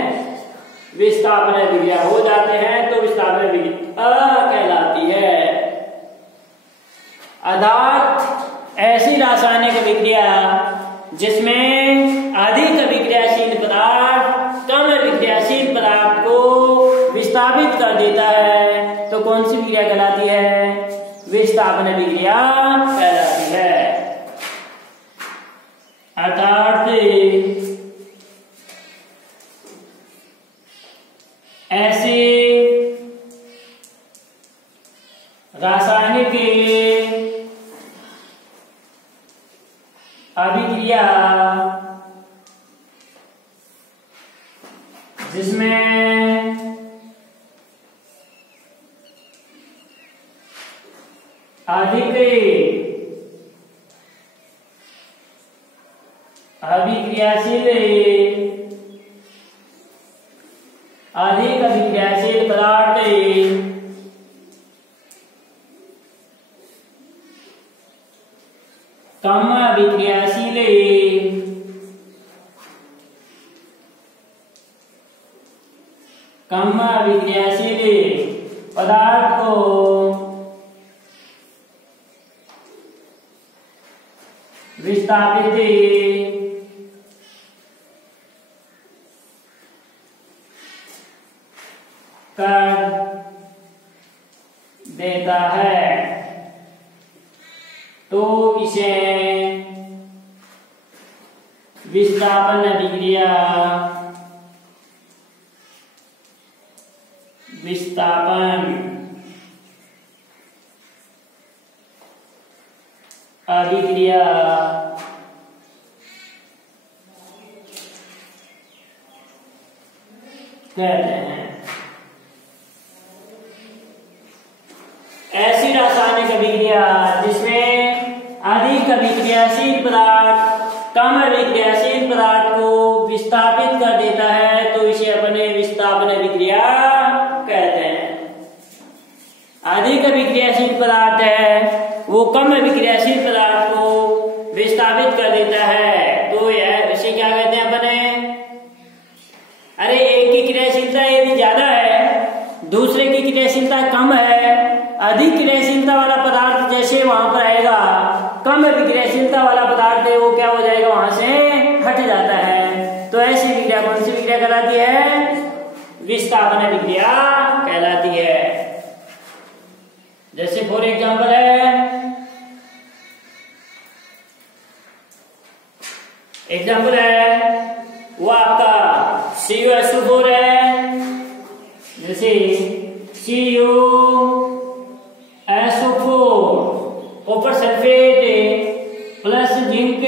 विस्थापन अभिक्रिया हो जाते हैं, तो विस्थापन अभिक्रिया कहलाती है। अर्थात ऐसी रासायनिक अभिक्रिया जिसमें अधिक अभिक्रियाशील पदार्थ कम अभिक्रियाशील पदार्थ को विस्थापित कर देता है, तो कौन सी अभिक्रिया कहलाती है? विस्थापन अभिक्रिया कहलाती है। अर्थात ऐसे रासायनिक अभिक्रिया जिसमें अधिक अभिक्रियाशील पदार्थ कम अभिक्रियाशील पदार्थ को विस्थापित कर देता है, तो इसे विस्थापन अभिक्रिया कहते हैं। ऐसी रासायनिक अभिक्रिया जिसमें अधिक अभिक्रियाशील पदार्थ कम अभिक्रियाशील पदार्थ को विस्थापित कर देता है, तो इसे अपने विस्थापन अभिक्रिया कहते हैं। अधिक अभिक्रियाशील पदार्थ है वो कम अभिक्रियाशील पदार्थ को विस्थापित कर देता है, तो यह इसे क्या कहते हैं अपने? अरे एक की क्रियाशीलता यदि ज्यादा है, दूसरे की क्रियाशीलता कम है, अधिक क्रियाशीलता वाला पदार्थ जैसे वहां पर आएगा, कम अभिक्रियाशीलता वाला पदार्थ है वो क्या हो जाएगा? वहां से हट जाता है। तो ऐसी विक्रिया कौन सी विक्रिया कहलाती है? विस्थापन अभिक्रिया कहलाती है। जैसे फॉर एग्जाम्पल है वो आपका CuSO4 है। जैसे CuSO4 copper sulphate plus zinc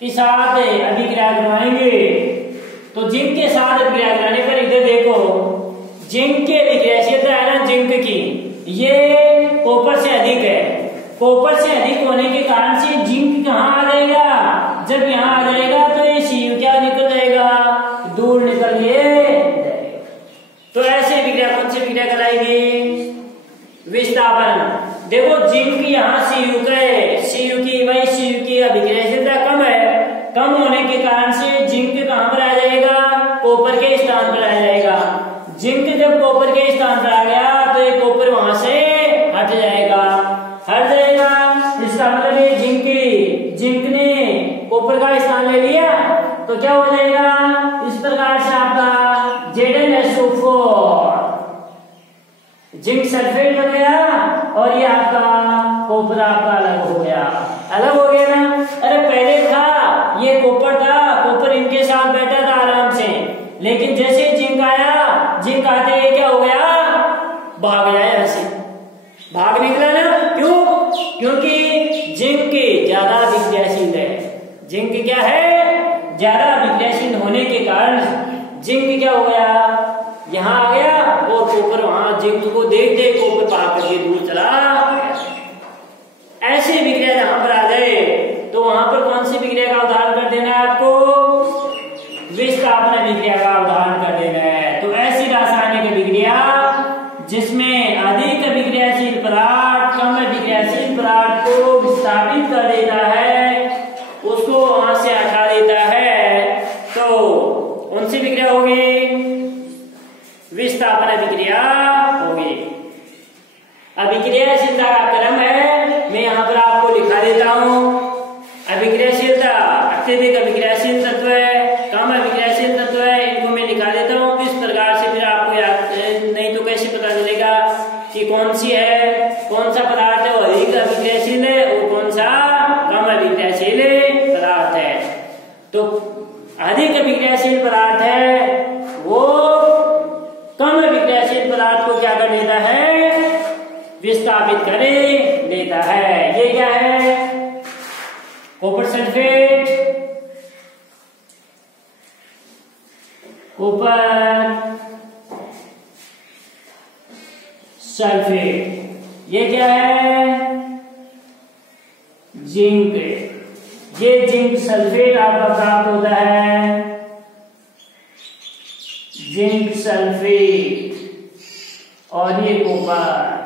के साथ अभिक्रिया करवाएंगे, तो जिंक के साथ अभिक्रिया कराने पर इधर देखो, जिंक की अभिक्रियाशीलता है ना जिंक की, ये कॉपर से अधिक है। कॉपर से अधिक होने के कारण से जिंक कहाँ आ जाएगा? जब यहाँ आ जाएगा तो ये Cu क्या निकल जाएगा? दूर निकल जाएगा। तो ऐसे विक्रिया कौन सी विक्रिया कहलाएगी? विस्थापन देखो जिंक यहाँ Cu का है, Cu की अभिक्रियाशीलता कम है, कम होने के कारण से जिंक कहाँ पर आ जाएगा, कॉपर के स्थान पर आ जाएगा। जिंक जब कॉपर के स्थान पर आ गया तो ये कॉपर वहां से हट जाएगा, इसका मतलब ये जिंक ने कॉपर का स्थान ले लिया तो क्या हो जाएगा, इस प्रकार से आपका ZnSO4 जिंक सल्फेट बन गया और ये आपका कॉपर आपका अलग हो गया ना। अरे पहले था ये कॉपर था, कॉपर इनके साथ बैठा था आराम से, लेकिन जैसे जिंक आया, जिंक आते ही क्या हो गया, भाग गया, ऐसे भाग निकला ना। क्यों? क्योंकि जिंक ज्यादा विक्रियाशील है। जिंक क्या है, ज्यादा विक्रियाशील होने के कारण जिंक क्या हो गया, यहाँ आ गया और कॉपर वहां जिंक को देख कॉपर भाग करके दूर चला। ऐसी विक्रिया जहां पर आ जाए तो वहां पर कौन सी विक्रिया का उदाहरण कर देना है आपको, विस्थापन विक्रिया का उदाहरण कर देना है। तो ऐसी रासायनिक विक्रिया जिसमें अधिक विक्रियाशील पदार्थ कम विक्रियाशील पदार्थ को विस्थापित कर देता है, उसको वहां से हटा देता है, तो उनसी विक्रिया होगी विस्थापन विक्रिया होगी। अभिक्रियाशीलता का क्रम है, मैं यहाँ पर आपको लिखा देता हूँ। अभिक्रियाशीलता अत्यधिक अभिक्रियाशील तत्व है, कम अभिक्रियाशील तत्व है, इनको मैं लिखा देता हूँ किस प्रकार से, फिर आपको याद नहीं तो कैसे पता चलेगा कि कौन सी है, कौन सा पदार्थ है वो अधिक अभिक्रियाशील है और कौन सा कम अभिक्रियाशील पदार्थ है। तो अधिक अभिक्रियाशील पदार्थ है वो कम विक्रियाशील पदार्थ को क्या कर लेता है, विस्थापित कर लेता है। ये क्या है, कॉपर सल्फेट, कॉपर सल्फेट। ये क्या है, जिंक। ये जिंक सल्फेट आपका प्राप्त होता है, जिंक सल्फेट, और ये कॉपर।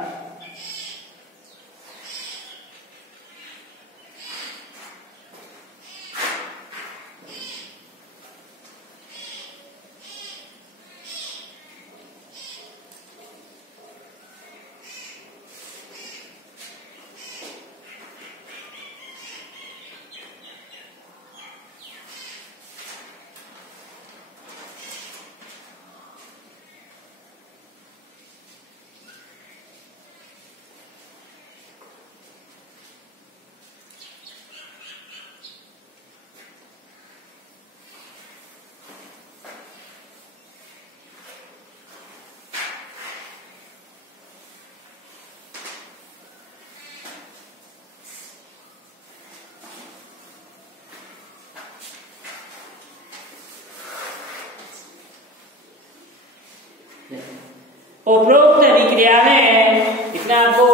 उपरोक्त विक्रिया में इतना आपको,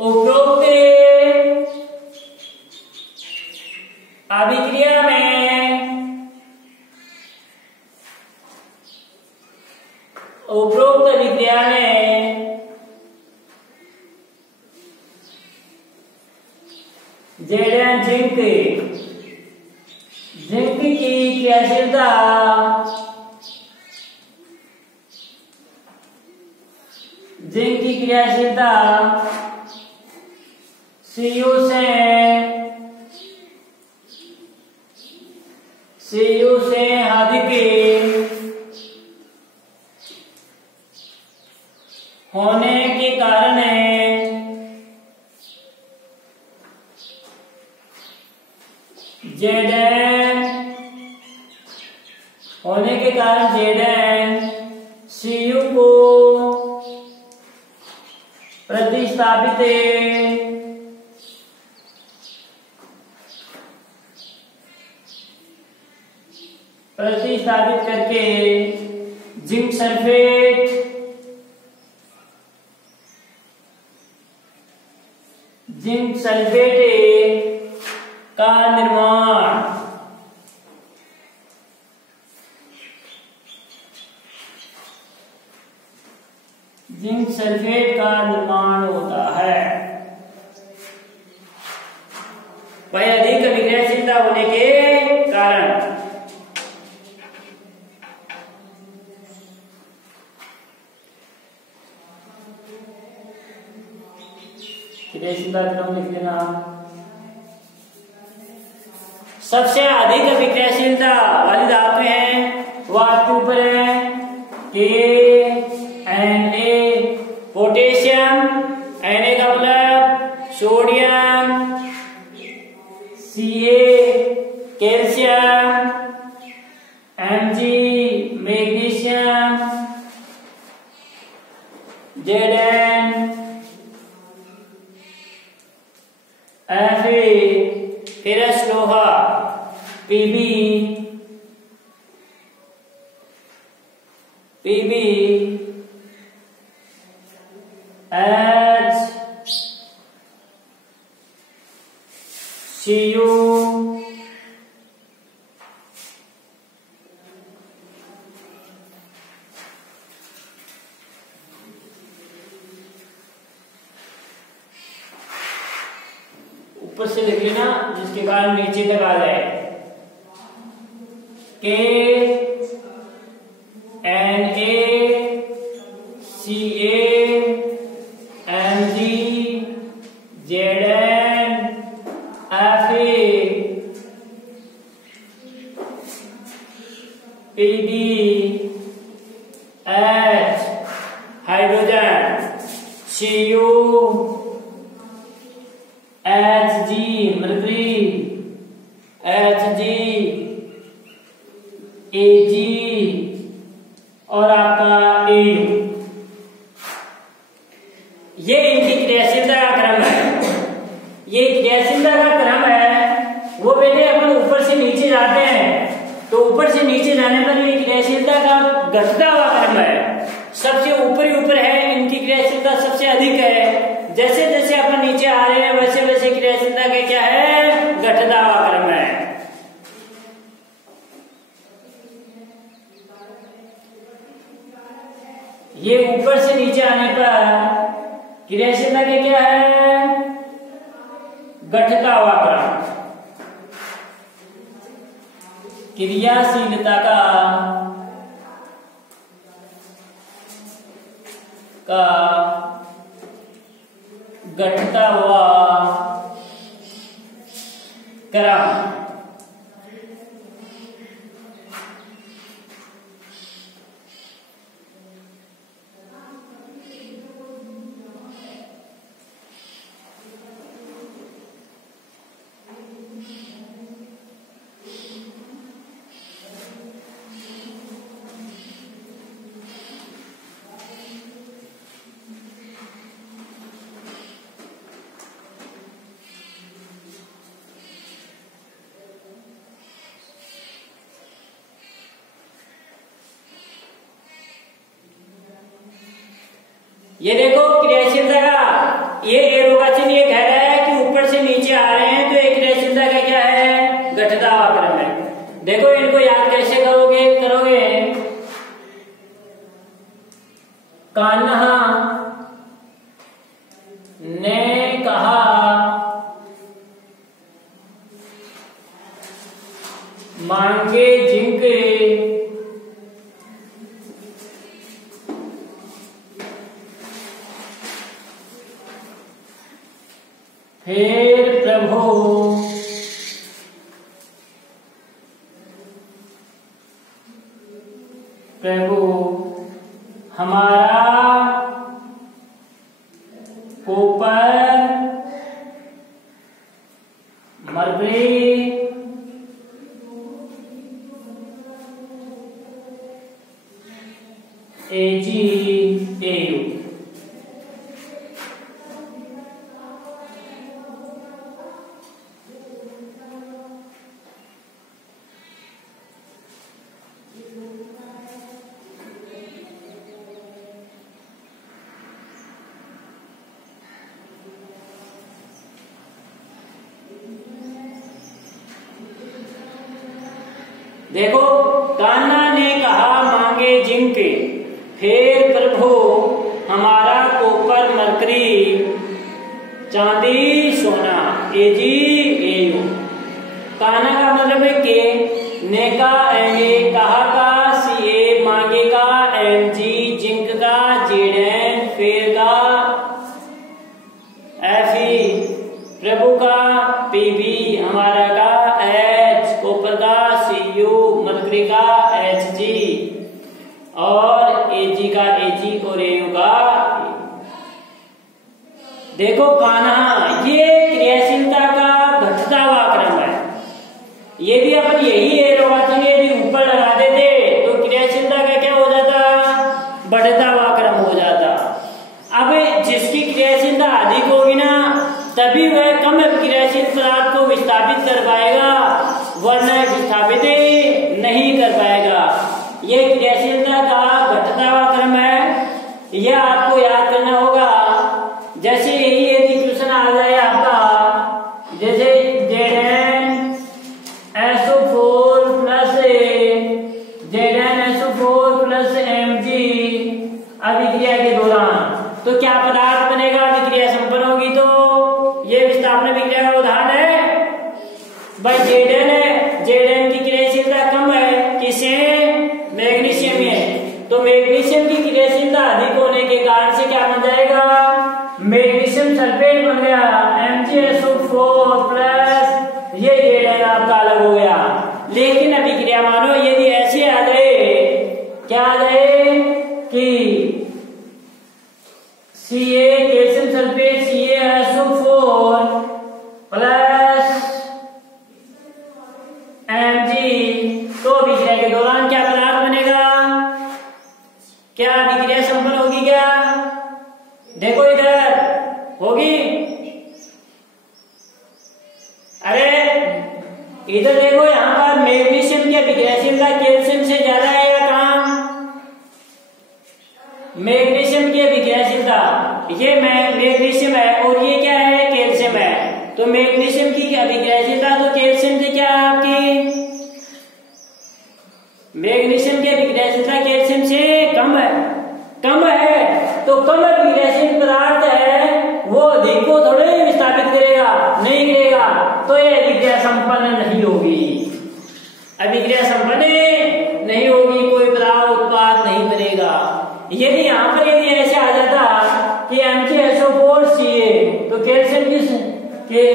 उपरोक्त अभिक्रिया में, उपरोक्त विक्रिया में Zn जिंक, जिंक की क्रियाशीलता जिंक की क्रियाशीलता Cu से अधिक होने के कारण Zn होने के कारण Zn Cu को प्रतिस्थापित करके जिंक सल्फेट का निर्माण जिंक सल्फेट का निर्माण वह अधिक विक्रियाशीलता होने के कारण। विक्रियाशीलता लिख लेना। सबसे अधिक विक्रियाशीलता वाली धातु हैं वो आपके ऊपर है Na, पोटेशियम, Na का मतलब sodium, Ca calcium, Mg magnesium, Zn Fe ferrous लोहा, Pb H Cu ऊपर से लिख लेना जिसके कारण नीचे तक आ जाए। K Na Ca Mg Zn Fe Pb H hydrogen, Cu Hg mercury, Hg Ag और आपका Au। ये इनकी क्रियाशीलता का क्रम है। ये क्रियाशीलता का क्रम है वो पहले अपन ऊपर से नीचे जाते हैं तो ऊपर से नीचे जाने पर ये क्रियाशीलता का घटता हुआ क्रम है। सबसे ऊपर है, इनकी क्रियाशीलता सबसे अधिक है। जैसे जैसे अपन नीचे आ रहे हैं वैसे वैसे क्रियाशीलता का क्या है, घटता हुआ क्रम है। ये ऊपर से नीचे आने पर क्रियाशीलता के क्या है, घटता हुआ क्रम। क्रियाशीलता का घटता हुआ क्रम। ये देखो क्रियाशीलता का ये एरो का चिन्ह ये कह रहा है कि ऊपर से नीचे आ रहे हैं तो एक क्रियाशीलता का क्या है, घटता हुआ क्रम है। देखो इनको याद कैसे करोगे कान्हा ने कहा मांगे जिंक फिर प्रभु हमारा ऊपर मरकरी AgAu। देखो कान्हा ने कहा मांगे जिंक फिर प्रभु हमारा कॉपर मरकरी चांदी सोना AgAu। काना का मतलब है के, ने का एंगे, कहा का सी, मांगे का एम जी, जिंक का जेड एन, फेर का एफ ई, प्रभु का पी बी, हमारा का एच, कोपर का सी यू, मरकरी का एच जी और ए जी का ए जी और ए यू का। देखो कान्हा ये क्रियाशीलता का घटता हुआ क्रम है। यदि अपन यही एरोवाचन यदि ऊपर लगा देते तो क्रियाशीलता का क्या हो जाता, बढ़ता हुआ क्रम हो जाता। अब जिसकी क्रियाशीलता अधिक होगी ना तभी वह कम क्रियाशील पदार्थ को विस्थापित कर पाएगा, वरना विस्थापित नहीं कर पाएगा। यह क्रियाशीलता का घटता हुआ क्रम है, यह आपको याद करना होगा। जैसे यही यदि क्वेश्चन आ जाए आपका, जैसे Zn SO4 प्लस Mg अभिक्रिया के दौरान तो क्या पदार्थ बनेगा, अभिक्रिया संपन्न होगी। तो ये विस्थापन अभिक्रिया का उदाहरण है भाई Zn है, Zn की क्रियाशीलता कम है, किसे, मैग्नीशियम में। तो मैग्नीशियम की क्रियाशीलता अधिक होने के कारण से क्या बन जाएगा, मैग्नीशियम सल्फेट बन गया MgSO4 प्लस ये Zn आपका अलग हो गया। लेकिन अभिक्रिया मानो यदि ऐसे आ जाए, क्या आ जाए कि Ca calcium sulphate CaSO4 plus Mg, तो अभिक्रिया के दौरान क्या पदार्थ बनेगा, क्या अभिक्रिया संपन्न होगी क्या, देखो इधर होगी। अरे इधर देखो यहां पर मैग्नीशियम की अभिक्रियाशीलता कैल्शियम से ज्यादा है या कम, मैग्नीशियम की अभिक्रियाशीलता, ये मैग्नीशियम है और ये क्या है, कैल्शियम है। तो मैग्नीशियम की अभिक्रियाशीलता तो कैल्शियम से क्या है आपकी, मैग्नीशियम की अभिक्रियाशीलता कैल्शियम से कम है, कम है। तो कम अभिक्रियाशील पदार्थ है वो अधिक को थोड़े विस्थापित करेगा, नहीं करेगा, तो ये अभिक्रिया संपन्न नहीं होगी, अभिक्रिया संपन्न नहीं होगी, कोई पदार्थ उत्पाद नहीं बनेगा। यदि यहाँ पर यदि ऐसे आ जाता कि MgSO4 Ca तो कैल्शियम की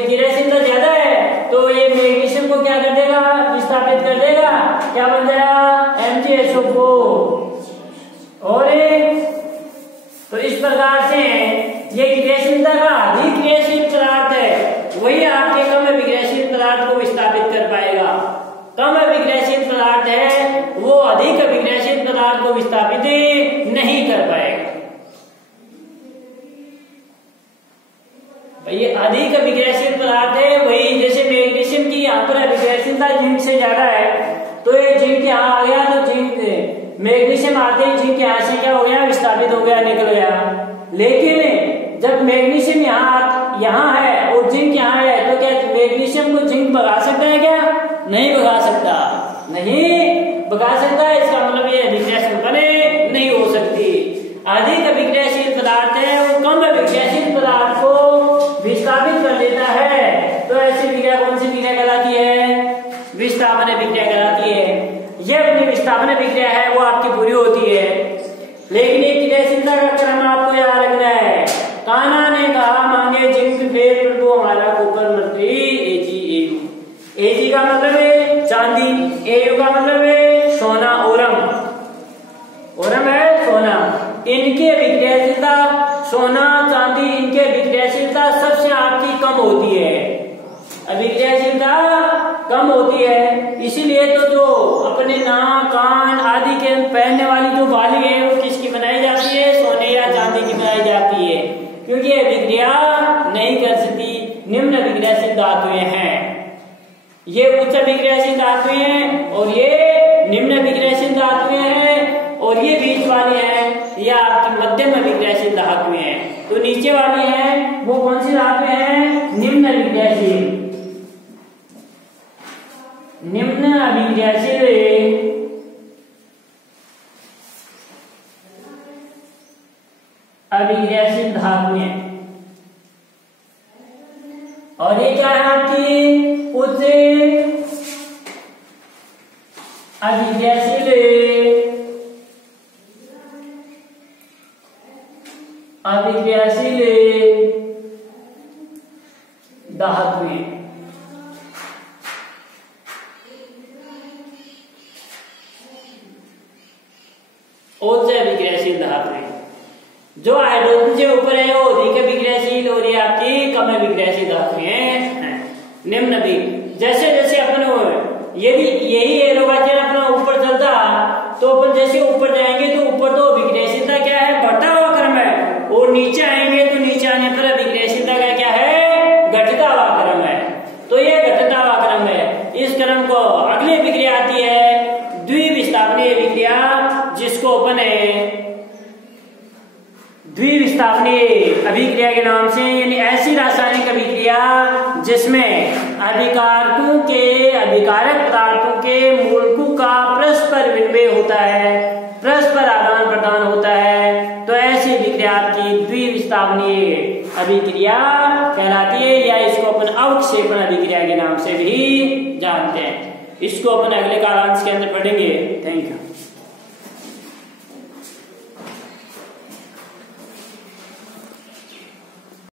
क्रियाशीलता ज्यादा है तो ये मैग्नीशियम को क्या कर देगा, विस्थापित कर देगा, क्या बन जाएगा MgSO4। और तो इस प्रकार से ये क्रियाशीलता का अधिक क्रियाशील पदार्थ है वही आपके कम अभिक्रियाशील पदार्थ को विस्थापित कर पाएगा। कम अभिक्रियाशील पदार्थ है वो अधिक अभिक्रियाशील पदार्थ को विस्थापित नहीं कर पाएगा। ये अधिक अभिक्रियाशील पदार्थ है वही, जैसे मैग्नीशियम की यहाँ पर अभिक्रियाशीलता जिंक से ज्यादा है तो ये जिंक यहाँ आ गया, तो जिंक मैग्नीशियम आते ही जिंक यहाँ से क्या हो गया, विस्थापित हो गया, निकल गया। लेकिन जब मैग्नीशियम यहाँ है और जिंक यहाँ है तो क्या मैग्नीशियम को जिंक भगा सकता है क्या, नहीं भगा सकता, नहीं भगा सकता। इसका मतलब ये अभिक्रिया संपन्न नहीं हो सकती। अधिक अभिक्रियाशील पदार्थ है वो कम अभिक्रियाशील पदार्थ को विस्थापित कर देता है, तो ऐसी विक्रिया कौन सी विक्रिया कहलाती है, विस्थापन अभिक्रिया कहलाती है। यह अपनी विस्थापन अभिक्रिया है वो आपकी पूरी होती है। लेकिन एक क्रियाशीलता का क्रम आपको याद रखना है। कान्हा ने कहा मांगे जिंक, फेर प्रभु हमारा कोपर मरकरी, Ag का मतलब है चांदी, Au का मतलब है सोना, ओरम है सोना। इनकी अभिक्रियाशीलता सोना, चांदी, इनकी अभिक्रियाशीलता सबसे आपकी कम होती है, अभिक्रियाशीलता कम होती है। इसीलिए तो जो अपने नाक, कान आदि के पहनने वाली जो बाली है वो किसकी बनाई जाती है, सोने या चांदी की बनाई जाती है, क्योंकि अभिक्रिया नहीं कर सकती, निम्न अभिक्रियाशील धातुएं हैं। ये उच्च अभिक्रियाशील धातुएं हैं और ये निम्न अभिक्रियाशील धातुएं हैं, और ये बीच वाली है ये आपकी मध्यम अभिक्रियाशील धातुएं हैं। तो नीचे वाली है वो कौन सी धातुएं हैं, निम्न अभिक्रियाशील, निम्न अभिक्रियाशील धातुएं। और ये क्या है आपकी उच्च अभिक्रियाशील धातुएं। और से अभिक्रियाशील धातुएं जो हाइड्रोजन से ऊपर है वो अधिक अभिक्रियाशील और ये आपकी कम अभिक्रियाशील धातुएं हैं। निम्न भी जैसे जैसे अपन यदि यही एरोबाचन अपना ऊपर चलता तो अपन जैसे ऊपर जाएंगे तो ऊपर तो अभिक्रियाशीलता क्या है, बढ़ता हुआ क्रम है, और नीचे आएंगे तो नीचे आने पर अभिक्रियाशीलता का क्या है, घटता हुआ क्रम है। तो ये घटता हुआ क्रम है। इस क्रम को अगली अभिक्रिया आती है द्विविस्थापनीय अभिक्रिया, जिसको अपन द्विविस्थापनीय अभिक्रिया के नाम से, यानी ऐसी रासायनिक अभिक्रिया जिसमें अभिकारकों के अभिकारक पदार्थों के मूलकों का परस्पर विनिमय होता है, परस्पर आदान प्रदान होता है, तो ऐसी अभिक्रिया की द्विविस्थापनीय अभिक्रिया कहलाती है, या इसको अपन अवक्षेपण अभिक्रिया के नाम से भी जानते हैं। इसको अपन अगले कालांश के अंदर पढ़ेंगे।